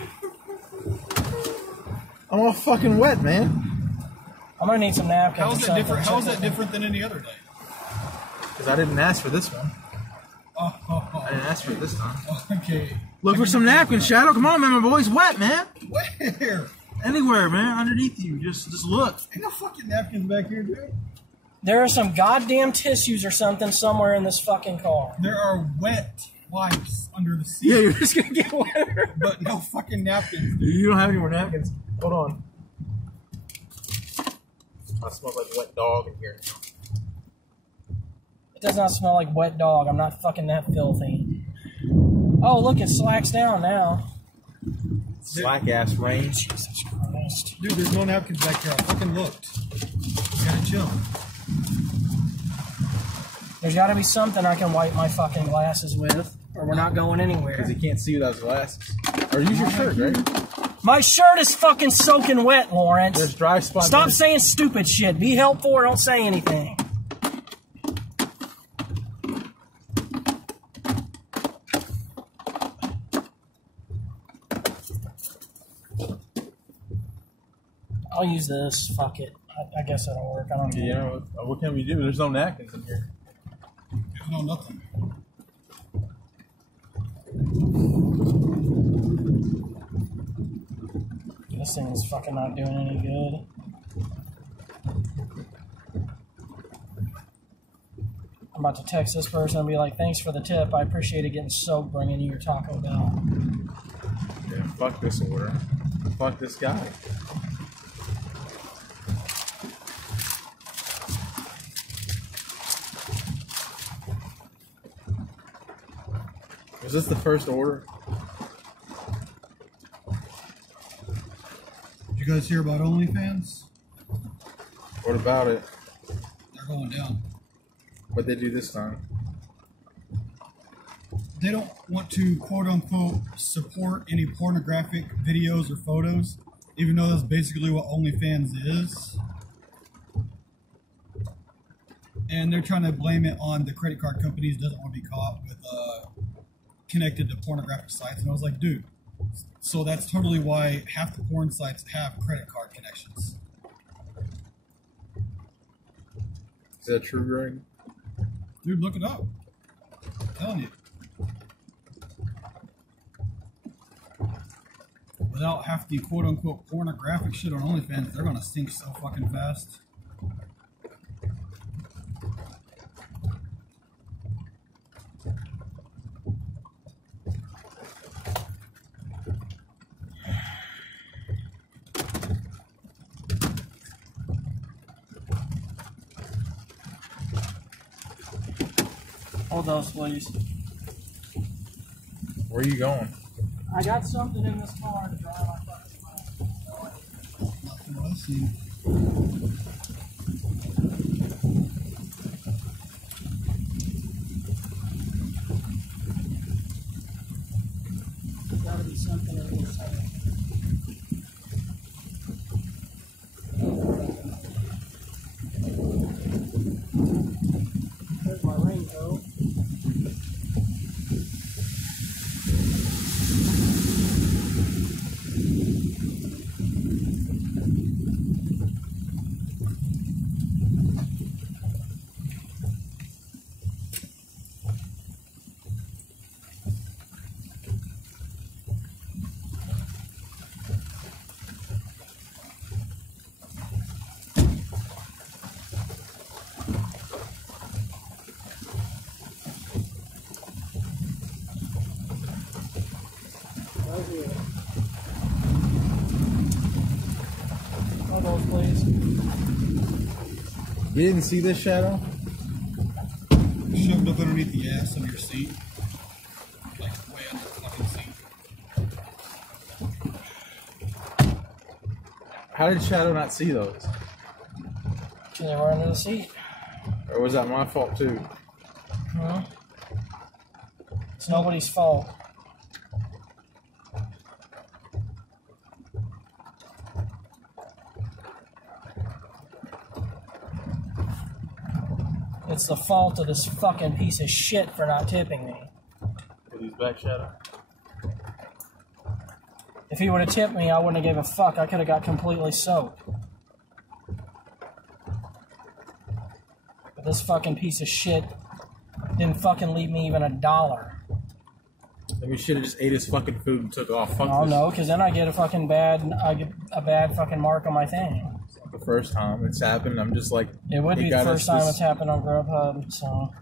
I'm all fucking wet, man. I'm going to need some napkins. How is that different? How is that different than any other day? Because I didn't ask for this one. Oh, I didn't ask for it this time. okay. Look for some napkins, Shadow. Come on, man. My boy's wet, man. Where? Anywhere, man. Underneath you. Just look. Ain't no fucking napkins back here, dude. There are some goddamn tissues or something somewhere in this fucking car. There are wet wipes under the seat. Yeah, you're just going to get wetter. But no fucking napkins. You don't have any more napkins. Hold on. I smell like wet dog in here. It does not smell like wet dog. I'm not fucking that filthy. Oh, look, it slacks down now. Slack ass rain. Jesus Christ. Dude, there's no napkins back here. I fucking looked. You gotta chill. There's got to be something I can wipe my fucking glasses with, or we're not going anywhere. Because he can't see without his glasses. Or use your shirt, right? My shirt is fucking soaking wet, Lawrence. There's dry spots. Stop saying stupid shit. Be helpful or don't say anything. I'll use this. Fuck it. I guess that'll work. I don't know. You know, what can we do? There's no napkins in here. There's no nothing. This thing is fucking not doing any good. I'm about to text this person and be like, thanks for the tip. I appreciate it getting soaked bringing you your Taco Bell. Yeah, fuck this order. Fuck this guy. Was this the first order? Did you guys hear about OnlyFans? What about it? They're going down. What'd they do this time? They don't want to, quote unquote, support any pornographic videos or photos, even though that's basically what OnlyFans is. And they're trying to blame it on the credit card companies doesn't want to be caught with connected to pornographic sites, and I was like, dude, so that's totally why half the porn sites have credit card connections. Is that true, Greg? Dude, look it up. I'm telling you. Without half the quote-unquote pornographic shit on OnlyFans, they're gonna sink so fucking fast. Hold those, please. Where are you going? I got something in this car to drive my fucking car. Nothing what I see. There's gotta be something in this car. There's my raincoat. Hold those, please. You didn't see this, Shadow? Shoved up underneath the ass of your seat. Like, way under the fucking seat. How did Shadow not see those? They were under the seat. Or was that my fault too? Hmm? It's nobody's fault. It's the fault of this fucking piece of shit for not tipping me. Put these back, Shadow. If he would have tipped me, I wouldn't have gave a fuck. I could have got completely soaked. But this fucking piece of shit didn't fucking leave me even $1. Then we should have just ate his fucking food and took off. Fuck Oh this. no, because then I get a bad fucking mark on my thing. The first time it's happened, I'm just like, It would be the first time it's happened on Grubhub, so.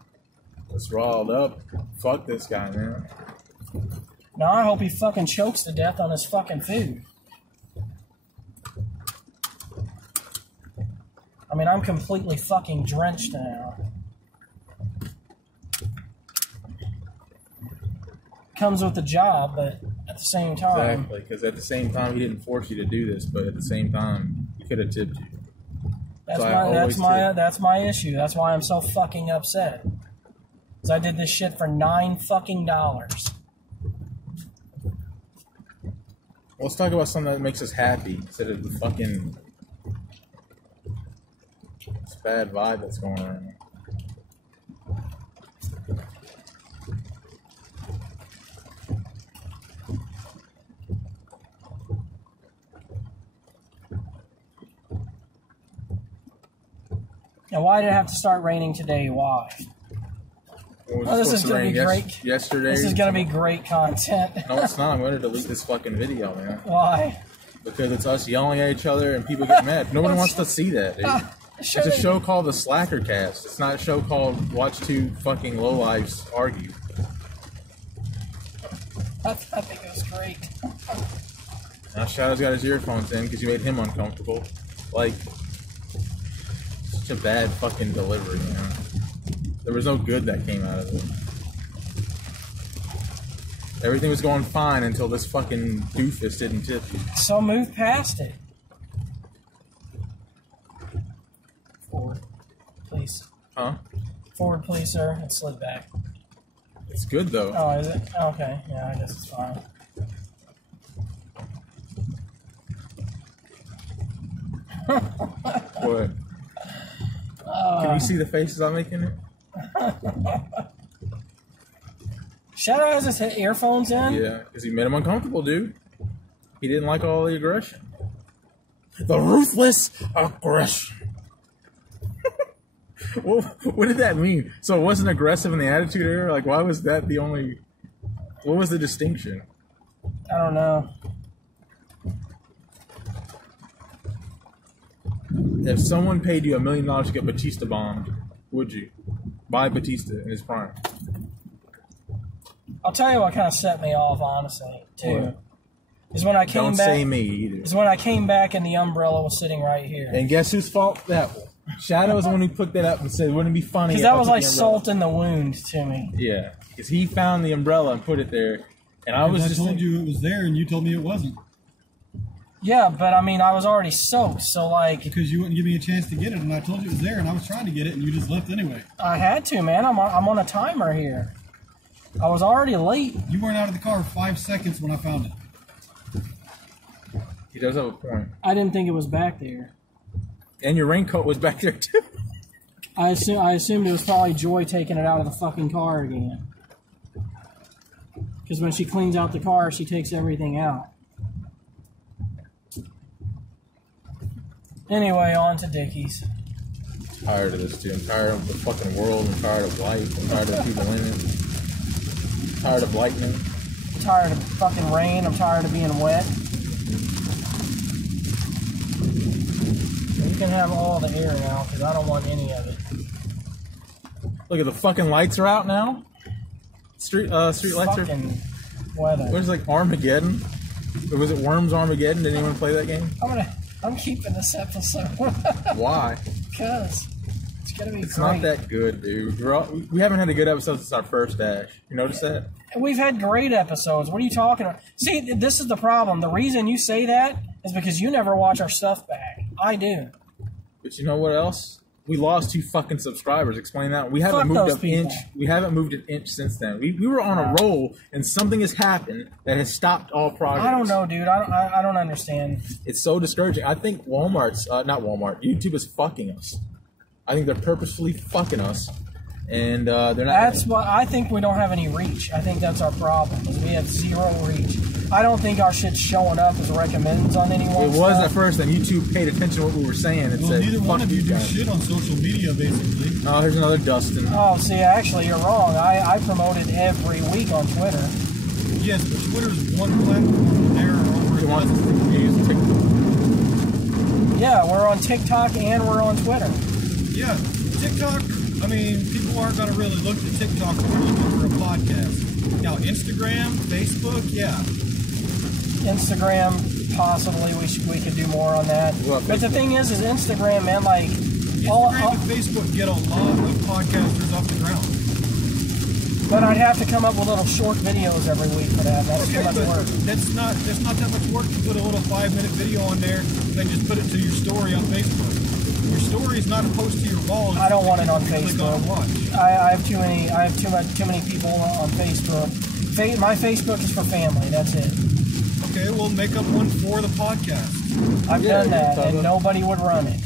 It's riled up. Fuck this guy, man. Now I hope he fucking chokes to death on his fucking food. I mean, I'm completely fucking drenched now. Comes with the job, but at the same time... Exactly, because at the same time, he didn't force you to do this, but at the same time, he could have tipped you. That's my issue. That's why I'm so fucking upset. Because I did this shit for $9 fucking. Let's talk about something that makes us happy instead of the fucking this bad vibe that's going on. Now, why did it have to start raining today? Why? Oh, this is going to be great. Yesterday. This is going to be great content. No, it's not. I'm going to delete this fucking video, man. Why? Because it's us yelling at each other and people get mad. Nobody wants to see that, dude. It's a show called The Slackercast. It's not a show called Watch Two Fucking Lowlifes Argue. I think it was great. Now Shadow's got his earphones in because you made him uncomfortable. Like, such a bad fucking delivery, man. There was no good that came out of it. Everything was going fine until this fucking doofus didn't tip you. So move past it. Forward, please. Huh? Forward, please, sir. And slid back. It's good, though. Oh, is it? Okay. Yeah, I guess it's fine. What? Can you see the faces I'm making it? Shadow has his earphones in? Yeah, because he made him uncomfortable, dude. He didn't like all the aggression. The ruthless aggression. Well, what did that mean? So it wasn't aggressive in the Attitude Era? Like, why was that the only... What was the distinction? I don't know. If someone paid you $1 million to get Batista bombed, would you? Buy Batista in his prime. I'll tell you what kind of set me off, honestly, too. What? Is when I came Don't back. say me either. Is when I came back and the umbrella was sitting right here. And guess whose fault that was? Shadow was the one who put that up and said, wouldn't it be funny? Because that was like salt in the wound to me. Yeah. Because he found the umbrella and put it there. And I was I just told you it was there, and you told me it wasn't. Yeah, but I mean, I was already soaked, so like... Because you wouldn't give me a chance to get it, and I told you it was there, and I was trying to get it, and you just left anyway. I had to, man. I'm on a timer here. I was already late. You weren't out of the car 5 seconds when I found it. He does have a point. I didn't think it was back there. And your raincoat was back there, too. I assumed it was probably Joy taking it out of the fucking car again. Because when she cleans out the car, she takes everything out. Anyway, on to Dickies. I'm tired of this, dude. I'm tired of the fucking world. I'm tired of life. I'm tired of people in it. I'm tired of lightning. I'm tired of fucking rain. I'm tired of being wet. You can have all the air now, because I don't want any of it. Look at the fucking lights are out now. Street lights are... Fucking weather. Where's like Armageddon? Or was it Worms Armageddon? Did anyone play that game? I'm keeping this episode. Why? Because it's gonna be It's great. not that good, dude. We haven't had a good episode since our first Dash. You notice that? We've had great episodes. What are you talking about? See, this is the problem. The reason you say that is because you never watch our stuff back. I do. But you know what else? We lost 2 fucking subscribers. Explain that. We haven't Fuck moved those an people. inch. We haven't moved an inch since then. We were on a roll, and something has happened that has stopped all progress. I don't know, dude. I don't understand. It's so discouraging. I think YouTube is fucking us. I think they're purposefully fucking us, and they're not. That's what I think. We don't have any reach. I think that's our problem. Is we have 0 reach. I don't think our shit's showing up as recommends on anyone. It was at first, and YouTube paid attention to what we were saying and Well, said, neither one "Fuck of you you do guys." shit on social media, basically. Oh, here's another Dustin. Oh, see, actually, you're wrong. I promote it every week on Twitter. Yes, but Twitter's one platform. There are over You a want dozen. to use TikTok? Yeah, we're on TikTok and we're on Twitter. Yeah, TikTok, I mean, people aren't going to really look at TikTok when they're looking for a podcast. Now, Instagram, Facebook, yeah. Instagram, possibly we could do more on that. Well, But the thing is Instagram, man, like Instagram and Facebook get a lot of podcasters off the ground. but I'd have to come up with little short videos every week for that. That's too Okay, much but work. that's not that much work to put a little 5-minute video on there and then just put it to your story on Facebook. Your story is not a post to your wall. I don't want it on Click Facebook. on watch. I have too many people on Facebook. My Facebook is for family. That's it. Okay, we'll make up one for the podcast. I've Yeah, done that, you're and nobody would run it.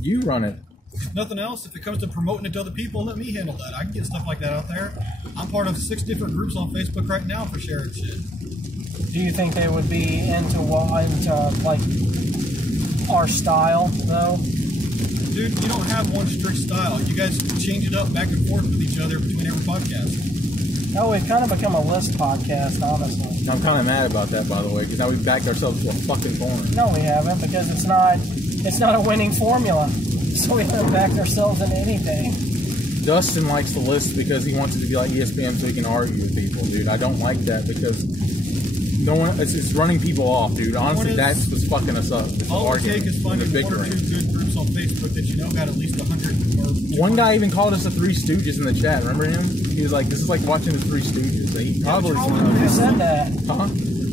You run it. If nothing else, if it comes to promoting it to other people, let me handle that. I can get stuff like that out there. I'm part of 6 different groups on Facebook right now for sharing shit. Do you think they would be into like our style though? Dude, you don't have one strict style. You guys change it up back and forth with each other between every podcast. No, we've kind of become a list podcast, honestly. I'm kind of mad about that, by the way, because now we've backed ourselves to a fucking corner. No, we haven't, because it's not a winning formula. So we haven't backed ourselves into anything. Dustin likes the list because he wants it to be like ESPN so he can argue with people, dude. I don't like that because it's running people off, dude. Honestly, that's what's fucking us up. It's All it arguing takes is in the finding big 1 or 2 ring. good groups on Facebook that you know got at least 100 or One guy even called us the Three Stooges in the chat. Remember him? He was like, "This is like watching the Three Stooges." Like, he probably Who said that? huh?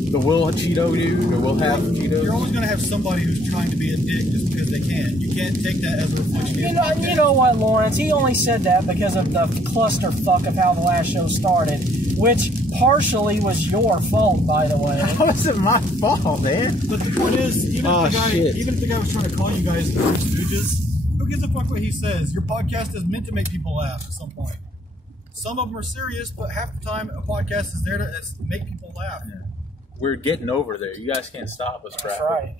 The Will Cheeto dude, or Will have Cheetos. You're always going to have somebody who's trying to be a dick just because they can. You can't take that as a reflection of your You know what, Lawrence? He only said that because of the clusterfuck of how the last show started, which partially was your fault, by the way. How is it my fault, man? But the point is, even if the guy was trying to call you guys the Three Stooges, who gives a fuck what he says? Your podcast is meant to make people laugh at some point. some of them are serious, but half the time a podcast is there to make people laugh. Yeah. We're getting over there. You guys can't stop us, That's right.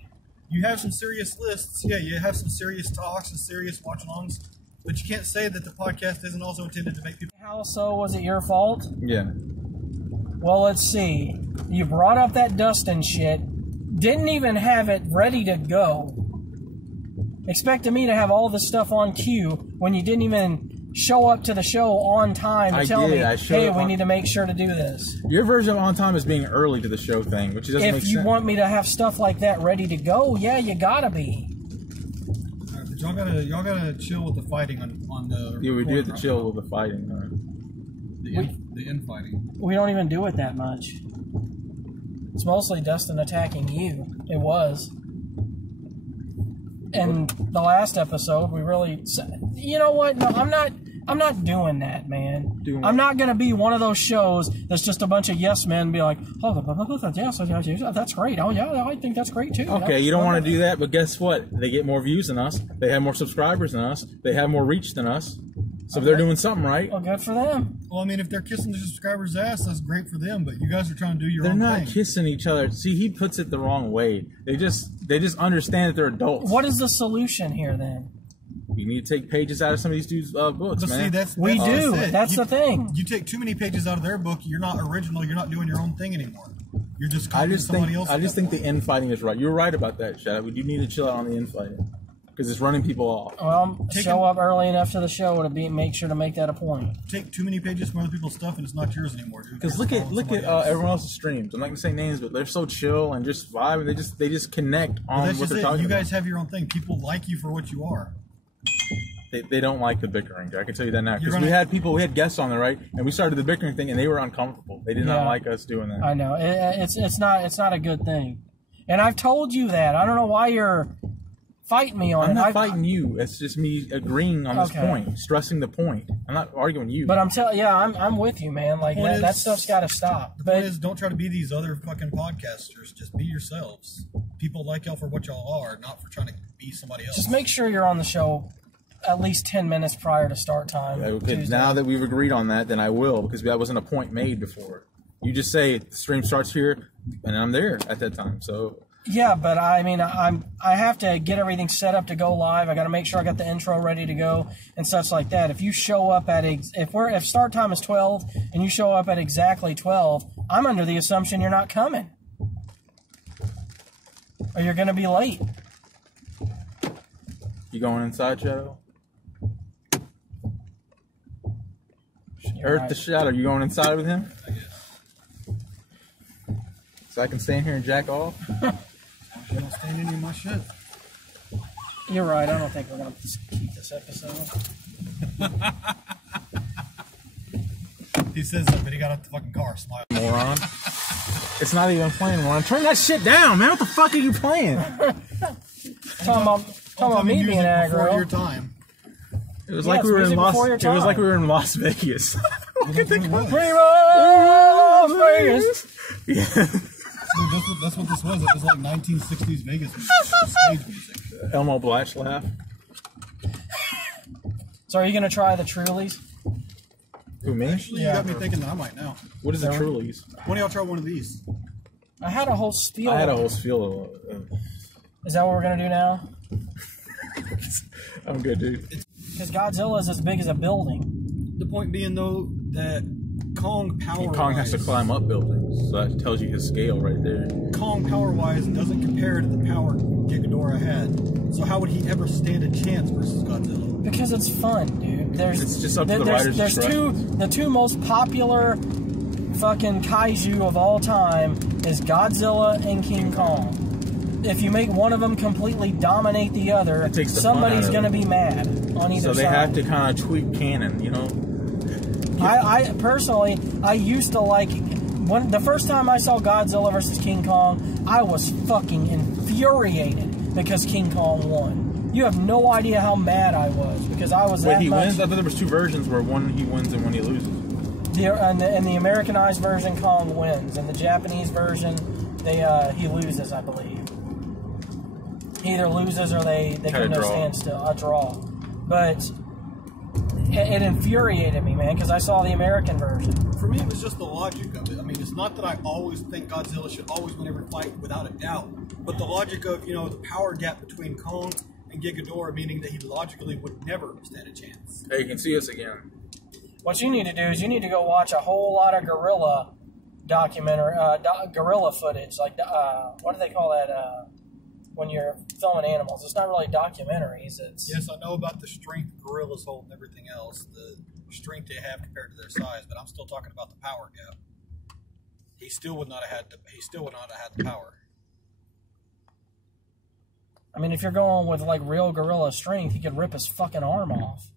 You have some serious lists. Yeah, you have some serious talks and serious watch-alongs. But you can't say that the podcast isn't also intended to make people... How so? Was it your fault? Yeah. Well, let's see. You brought up that Dustin shit. Didn't even have it ready to go. Expected me to have all this stuff on cue when you didn't even show up to the show on time to tell me, hey, we need to make sure to do this. Your version of on time is being early to the show thing, which doesn't make sense. If you want me to have stuff like that ready to go, yeah, you gotta be. Right, but y'all gotta chill with the fighting on the... Yeah, we do have to chill with the fighting. The infighting. We don't even do it that much. It's mostly Dustin attacking you. It was. And the last episode, we really... You know what? No, I'm not doing that, man. I'm not going to be one of those shows that's just a bunch of yes men be like, oh, yes, that's great. Oh, yeah, I think that's great, too. Okay, you don't want to do that, but guess what? They get more views than us. They have more subscribers than us. They have more reach than us. So they're doing something right. Well, good for them. Well, I mean, if they're kissing the subscribers' ass, that's great for them, but you guys are trying to do your own thing. They're not kissing each other. See, he puts it the wrong way. They just understand that they're adults. What is the solution here, then? You need to take pages out of some of these dudes' books, but man. See, we do. That's the thing. You take too many pages out of their book, you're not original, you're not doing your own thing anymore. You're just copying somebody else. I just think the infighting is right. You're right about that, Shad. You need to chill out on the infighting. Because it's running people off. Well, show up early enough to the show to make sure to make that a point. Take too many pages from other people's stuff, and it's not yours anymore, dude. Because look at everyone else's streams. I'm not gonna say names, but they're so chill and just vibe, and they just connect on what they're talking about. You guys have your own thing. People like you for what you are. They don't like the bickering. I can tell you that now. Because we had guests on there, right? And we started the bickering thing, and they were uncomfortable. They did not like us doing that. I know it's not a good thing, and I've told you that. I don't know why you're fighting me on it. I'm not fighting you. It's just me agreeing on this point, stressing the point. I'm not arguing you. But I'm with you, man. Like that stuff's got to stop. The point is, don't try to be these other fucking podcasters. Just be yourselves. People like y'all for what y'all are, not for trying to be somebody else. Just make sure you're on the show at least 10 minutes prior to start time. Okay, now that we've agreed on that, then I will, because that wasn't a point made before. You just say the stream starts here, and I'm there at that time. So. Yeah, but I mean, I have to get everything set up to go live. I got to make sure I got the intro ready to go and such like that. If you show up at if start time is 12 and you show up at exactly 12, I'm under the assumption you're not coming, or you're going to be late. You going inside, Shadow? Earth the Shadow. You going inside with him? I guess. So I can stand here and jack off. You don't stand any of my shit. You're right. I don't think we're going to keep this episode. He says that, but he got out the fucking car. Smile. Moron. It's not even playing, moron. Turn that shit down, man. What the fuck are you playing? Talking about me being aggro. Before your time. It was like we were in Las Vegas. Las Vegas. Yeah. That's what this was. It was like 1960s Vegas stage music. Elmo Blatch laugh. So are you going to try the Trulies? Who, me? Actually, you got me thinking that I might now. What is the Trulies? Why don't y'all try one of these? I had a whole spiel. Is that what we're going to do now? I'm good, dude. Because Godzilla is as big as a building. The point being, though, that Kong has to climb up buildings, so that tells you his scale right there. Kong power-wise doesn't compare to the power Gigadora had. So how would he ever stand a chance versus Godzilla? Because it's fun, dude. It's just up to the writers. There's the two most popular fucking kaiju of all time is Godzilla and King Kong. If you make one of them completely dominate the other, somebody's going to be mad on either side. So they have to kind of tweak canon, you know? I personally, I used to like... the first time I saw Godzilla versus King Kong, I was fucking infuriated because King Kong won. You have no idea how mad I was because I was Wait, he wins? I thought there was two versions where one he wins and one he loses. In the Americanized version, Kong wins. In the Japanese version, he loses, I believe. He either loses or they come to a standstill, a draw. But it infuriated me, man, because I saw the American version. For me, it was just the logic of it. I mean, it's not that I always think Godzilla should always win every fight without a doubt, but the logic of, you know, the power gap between Kong and Ghidorah, meaning that he logically would never stand a chance. Hey, you can see us again. What you need to do is you need to go watch a whole lot of gorilla gorilla footage. Like, what do they call that when you're filming animals? It's not really documentaries. It's Yes, I know about the strength gorillas hold and everything else, the strength they have compared to their size, but I'm still talking about the power gap. He still would not have had the power. I mean, if you're going with like real gorilla strength, he could rip his fucking arm off.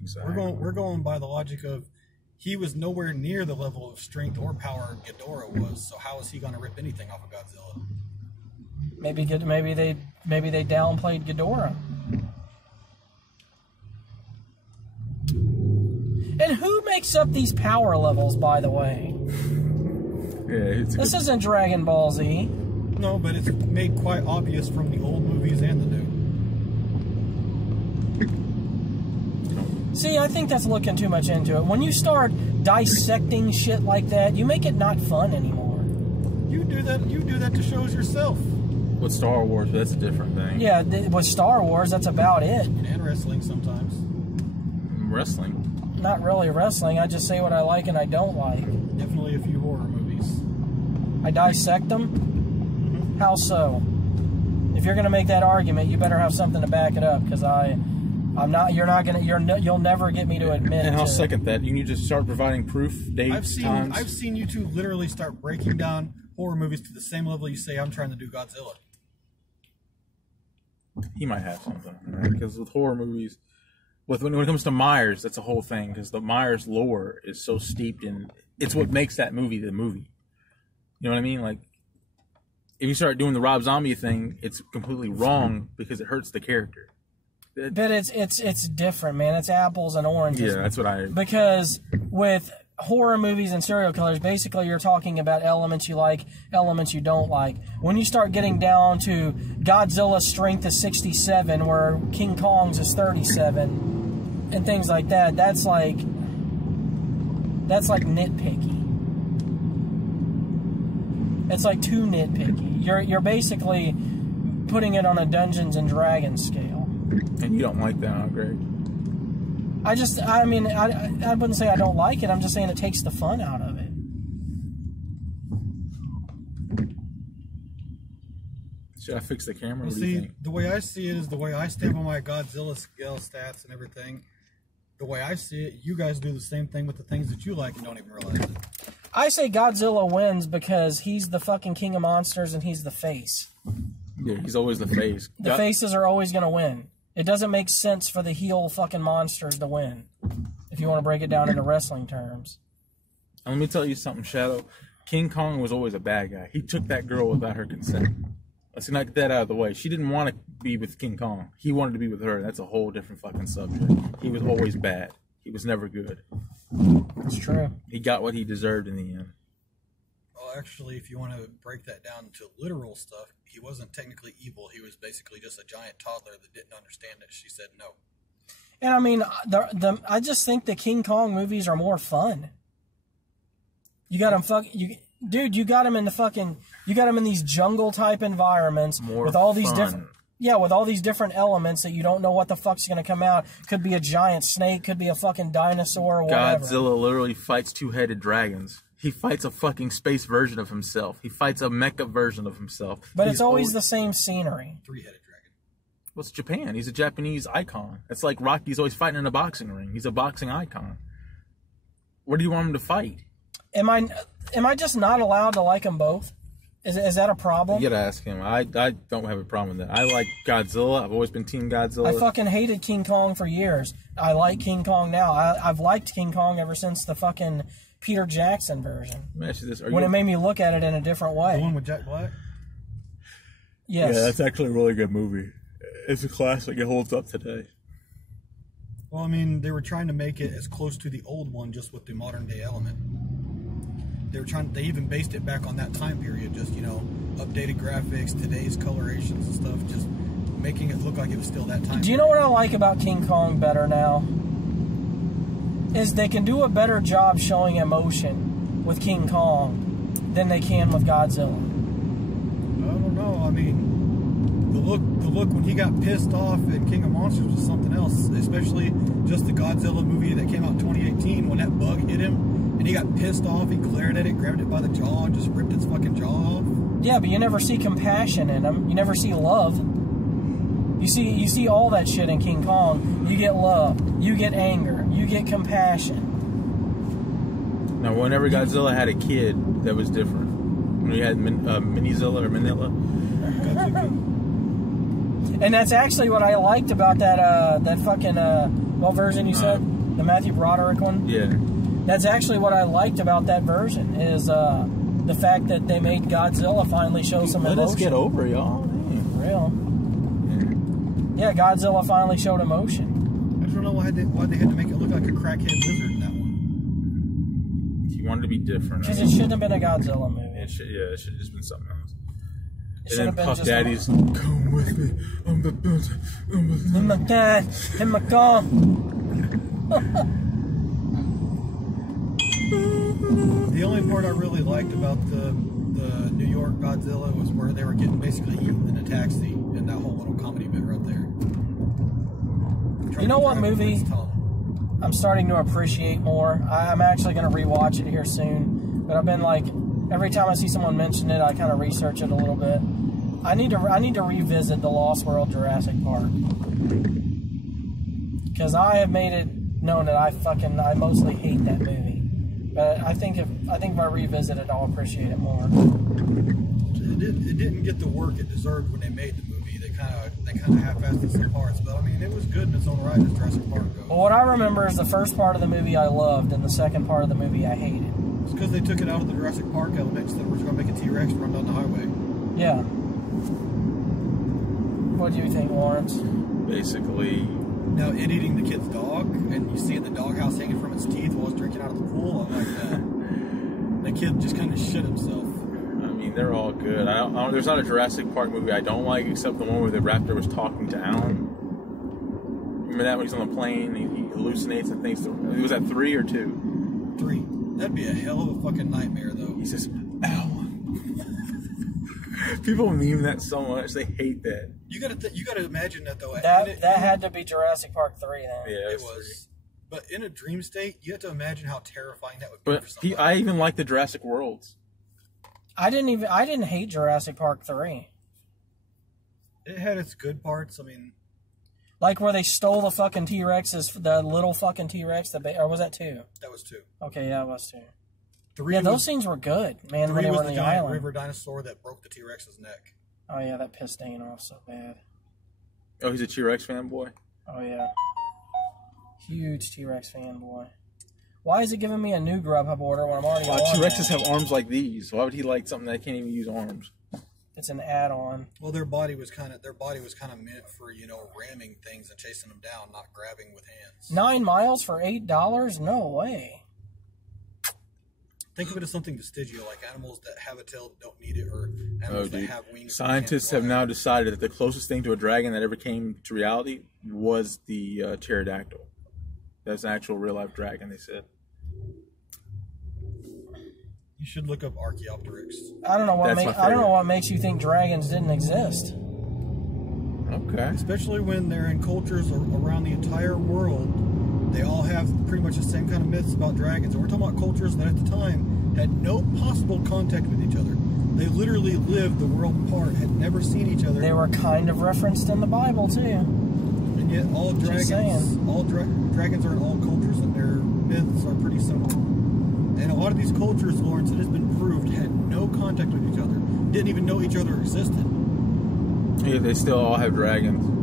Exactly. We're going by the logic of he was nowhere near the level of strength or power Ghidorah was. So how is he going to rip anything off of Godzilla? Maybe they downplayed Ghidorah. And who makes up these power levels, by the way? Yeah, this isn't Dragon Ball Z. No, but it's made quite obvious from the old movies and the new. See, I think that's looking too much into it. When you start dissecting shit like that, you make it not fun anymore. You do that to shows yourself. With Star Wars, but that's a different thing. Yeah, with Star Wars, that's about it. And wrestling sometimes. Wrestling. Not really wrestling. I just say what I like and I don't like. Definitely a few horror movies. I dissect them. How so? If you're gonna make that argument, you better have something to back it up, because you'll never get me to admit. And I'll second that. You need to start providing proof, dates, times. I've seen you two literally start breaking down horror movies to the same level you say I'm trying to do Godzilla. He might have something, right? Because with horror movies, when it comes to Myers, that's a whole thing, because the Myers lore is so steeped in. It's what makes that movie the movie. You know what I mean? Like, if you start doing the Rob Zombie thing, it's completely wrong because it hurts the character. But it's different, man. It's apples and oranges. Yeah, that's what I. Because with horror movies and serial killers, basically you're talking about elements you like, elements you don't like. When you start getting down to Godzilla's strength is 67, where King Kong's is 37, and things like that, that's like nitpicky. It's like too nitpicky. You're basically putting it on a Dungeons and Dragons scale. And you don't like that, huh, Greg? I wouldn't say I don't like it. I'm just saying it takes the fun out of it. Should I fix the camera? Well, what do you see, think? the way I see it is the way I stand by my Godzilla scale stats and everything. The way I see it, you guys do the same thing with the things that you like and don't even realize it. I say Godzilla wins because he's the fucking king of monsters and he's the face. Yeah, he's always the face. The faces are always going to win. It doesn't make sense for the heel fucking monsters to win, if you want to break it down into wrestling terms. And let me tell you something, Shadow. King Kong was always a bad guy. He took that girl without her consent. Let's not get that out of the way. She didn't want to be with King Kong. He wanted to be with her. That's a whole different fucking subject. He was always bad. He was never good. It's true. He got what he deserved in the end. Well, actually, if you want to break that down to literal stuff, he wasn't technically evil. He was basically just a giant toddler that didn't understand it. She said no. And I mean, I just think the King Kong movies are more fun. You got him you got him in the fucking, you got him in these jungle type environments with all these different, with all these different elements that you don't know what the fuck's gonna come out. Could be a giant snake, could be a fucking dinosaur, or whatever. Godzilla literally fights two-headed dragons. He fights a fucking space version of himself. He fights a mecha version of himself. But it's always the same scenery. Three-headed dragon. Well, it's Japan. He's a Japanese icon. It's like Rocky's always fighting in a boxing ring. He's a boxing icon. Where do you want him to fight? Am I just not allowed to like them both? Is that a problem? You gotta ask him. I don't have a problem with that. I like Godzilla. I've always been Team Godzilla. I fucking hated King Kong for years. I like King Kong now. I've liked King Kong ever since the fucking Peter Jackson version. When it made me look at it in a different way. The one with Jack Black? Yes. Yeah, that's actually a really good movie. It's a classic. It holds up today. Well, I mean, they were trying to make it as close to the old one, just with the modern day element. They even based it back on that time period, just, updated graphics, today's colorations and stuff, just making it look like it was still that time. Do you know what I like about King Kong better now? is they can do a better job showing emotion with King Kong than they can with Godzilla. I don't know. I mean, the look when he got pissed off in King of Monsters was something else. Especially just the Godzilla movie that came out in 2018 when that bug hit him and he got pissed off. He glared at it, grabbed it by the jaw, and just ripped its fucking jaw off. Yeah, but you never see compassion in him. You never see love. You see all that shit in King Kong. You get love. You get anger. You get compassion. Now, whenever Godzilla had a kid, that was different. When he had Minizilla or Manila. And that's actually what I liked about that fucking what version you said? The Matthew Broderick one? Yeah. That's actually what I liked about that version is the fact that they made Godzilla finally show some emotion. Let us get over, y'all. Real. Yeah, Godzilla finally showed emotion. I just don't know why they had to make it look like a crackhead lizard in that one. He wanted to be different. Because it shouldn't have been a Godzilla movie. It should have just been something else. It And then Puff Daddy's come with me. I'm the best. In my dad, in my car. The only part I really liked about the New York Godzilla was where they were getting basically eaten in a taxi, and that whole little comedy bit right there. You know what movie I'm starting to appreciate more? I'm actually going to rewatch it here soon, but I've been like, every time I see someone mention it, I kind of research it a little bit. I need to revisit the Lost World Jurassic Park, because I have made it known that I mostly hate that movie. But I think if I revisit it, I'll appreciate it more. It didn't get the work it deserved when they made the movie. They kind of half-assed some parts, but I mean, it was good in its own right as Jurassic Park goes. Well, what I remember is the first part of the movie I loved, and the second part of the movie I hated. It's because they took it out of the Jurassic Park elements that were going to make a T-Rex run down the highway. Yeah. What do you think, Lawrence? Basically. Now, it eating the kid's dog, and you see the doghouse hanging from its teeth while it's drinking out of the pool. I'm like, that kid just kind of shit himself. I mean, they're all good. There's not a Jurassic Park movie I don't like, except the one where the raptor was talking to Alan. Remember that when he's on the plane, he hallucinates and thinks. Was that 3 or 2? 3. That'd be a hell of a fucking nightmare, though. He says, Alan. People meme that so much; they hate that. You gotta imagine that though. That had to be Jurassic Park 3 then. Yeah, it was. But in a dream state, you have to imagine how terrifying that would be. But for somebody. I even like the Jurassic Worlds. I didn't hate Jurassic Park 3. It had its good parts. I mean, like where they stole the fucking T-Rexes, the little fucking T-Rex, or was that 2? That was 2. Okay, yeah, it was 2. 3 yeah, those scenes were good, man. 3 when they was were on the the giant island. river dinosaur that broke the T-Rex's neck. Oh yeah, that pissed Dane off so bad. Oh, he's a T-Rex fanboy? Oh yeah. Huge T-Rex fanboy. Why is it giving me a new Grubhub order when I'm already on T-Rexes that? have arms like these. Why would he like something that can't even use arms? It's an add-on. Well, their body was kind of meant for, ramming things and chasing them down, not grabbing with hands. 9 miles for $8? No way. Think of it as something vestigial, like animals that have a tail that don't need it, or animals that have wings. Scientists have now decided that the closest thing to a dragon that ever came to reality was the pterodactyl. That's an actual real-life dragon, they said. You should look up Archaeopteryx. I don't know what makes you think dragons didn't exist. Okay. Especially when they're in cultures around the entire world. They all have pretty much the same kind of myths about dragons. And we're talking about cultures that at the time had no possible contact with each other. They literally lived the world apart, had never seen each other. They were kind of referenced in the Bible, too. And yet all dragons are in all cultures, and their myths are pretty similar. And a lot of these cultures, Lawrence, it has been proved, had no contact with each other. Didn't even know each other existed. Yeah, they still all have dragons.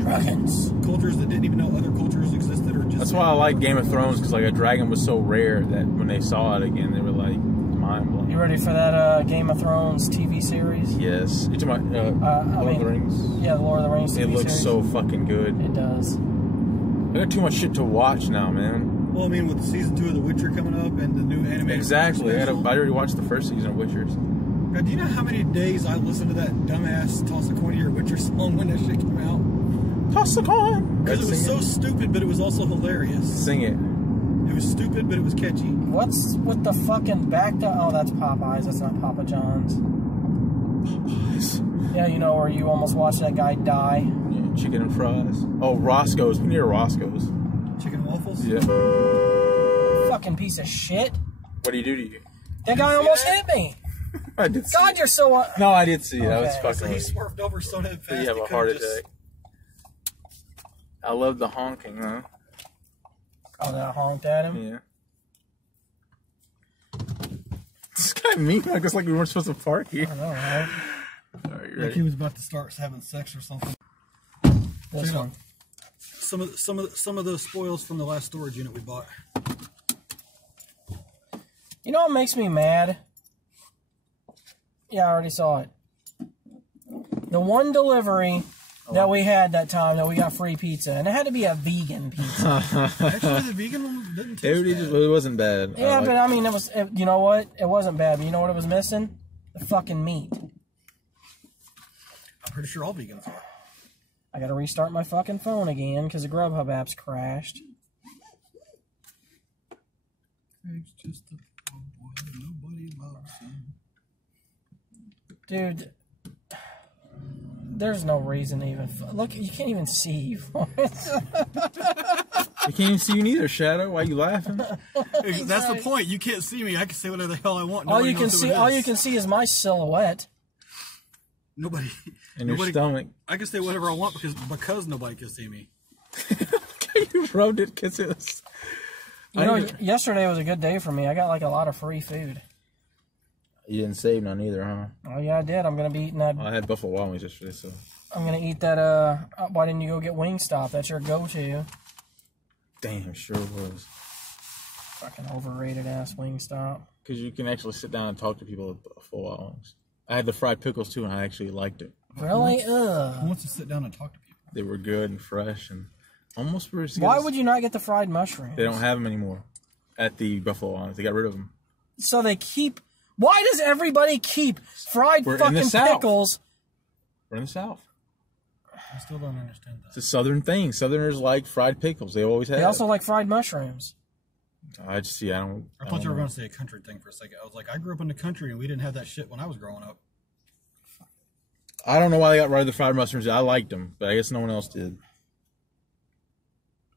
Dragons. Cultures that didn't even know other cultures existed, or just. That's why I like Game of Thrones, because like a dragon was so rare that when they saw it again, they were like mind blown. You ready for that Game of Thrones TV series? Yes. You talking about Lord of the Rings? Yeah, the Lord of the Rings TV series. It looks so fucking good. It does. I got too much shit to watch now, man. Well, I mean, with season 2 of The Witcher coming up and the new animated. Exactly. I already watched the first season of Witchers. God, do you know how many days I listened to that dumbass Toss a Coin to Your Witcher song when that shit came out? Toss the coin. Because it was so stupid, but it was also hilarious. Sing it. It was stupid, but it was catchy. What's with the fucking back to... Oh, that's Popeyes. That's not Papa John's. Popeyes. Yeah, you know where you almost watched that guy die? Yeah, chicken and fries. Oh, Roscoe's. We need a Roscoe's. Chicken waffles? Yeah. Fucking piece of shit. What do you do to you? That guy almost hit me. I did see God, it. you're so... No, I did see it. That was Okay. fucking... So he swerved over so damn fast. You have he a could've heart just- attack. I love the honking, huh? Oh, that I honked at him? Yeah. This guy mean like it's like we weren't supposed to park here. I know, right? Alright, you Like ready? he was about to start having sex or something. This one. Some of the spoils from the last storage unit we bought. You know what makes me mad? Yeah, I already saw it. The one delivery that we had that time that we got free pizza, and it had to be a vegan pizza. Actually, the vegan one didn't taste bad. It wasn't bad. Yeah, but I mean, you know what? It wasn't bad, but you know what it was missing? The fucking meat. I'm pretty sure all vegans are. I gotta restart my fucking phone again because the Grubhub app's crashed. Craig's just a poor boy, nobody loves him. Dude, there's no reason to even... Look, you can't even see you. I can't even see you neither, Shadow. Why are you laughing? That's the point. You can't see me. I can say whatever the hell I want. all Nobody you can knows who see, it all is. you can see is my silhouette. Nobody. In your nobody, stomach. I can say whatever I want because nobody can see me. You rubbed it because it was... You know, yesterday was a good day for me. I got like a lot of free food. You didn't save none either, huh? Oh yeah, I did. I'm gonna be eating that. I had Buffalo Wild Wings yesterday, so... I'm gonna eat that. Why didn't you go get Wingstop? That's your go-to. Damn, sure was. Fucking overrated ass Wingstop. Because you can actually sit down and talk to people at Buffalo Wild Wings. I had the fried pickles too, and I actually liked it. Really? Who Ugh. wants to sit down and talk to people? They were good and fresh and almost were as good Why as- would you not get the fried mushrooms? They don't have them anymore at the Buffalo Wild Wings. They got rid of them. So they keep. Why does everybody keep fried We're in the fucking South. pickles? We're in the South. I still don't understand It's that. a Southern thing. Southerners like fried pickles. They always have. They also like fried mushrooms. I just see. I don't. I thought you were going to say a country thing for a second. I was like, I grew up in the country and we didn't have that shit when I was growing up. I don't know why they got rid of the fried mushrooms. I liked them, but I guess no one else did.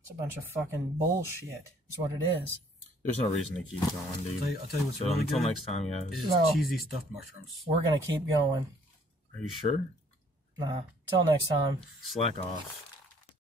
It's a bunch of fucking bullshit. That's what it is. There's no reason to keep going, dude. I'll tell you what's So really until good. next time, guys. Is No. cheesy stuffed mushrooms. We're gonna keep going. Are you sure? Nah. Till next time. Slack off.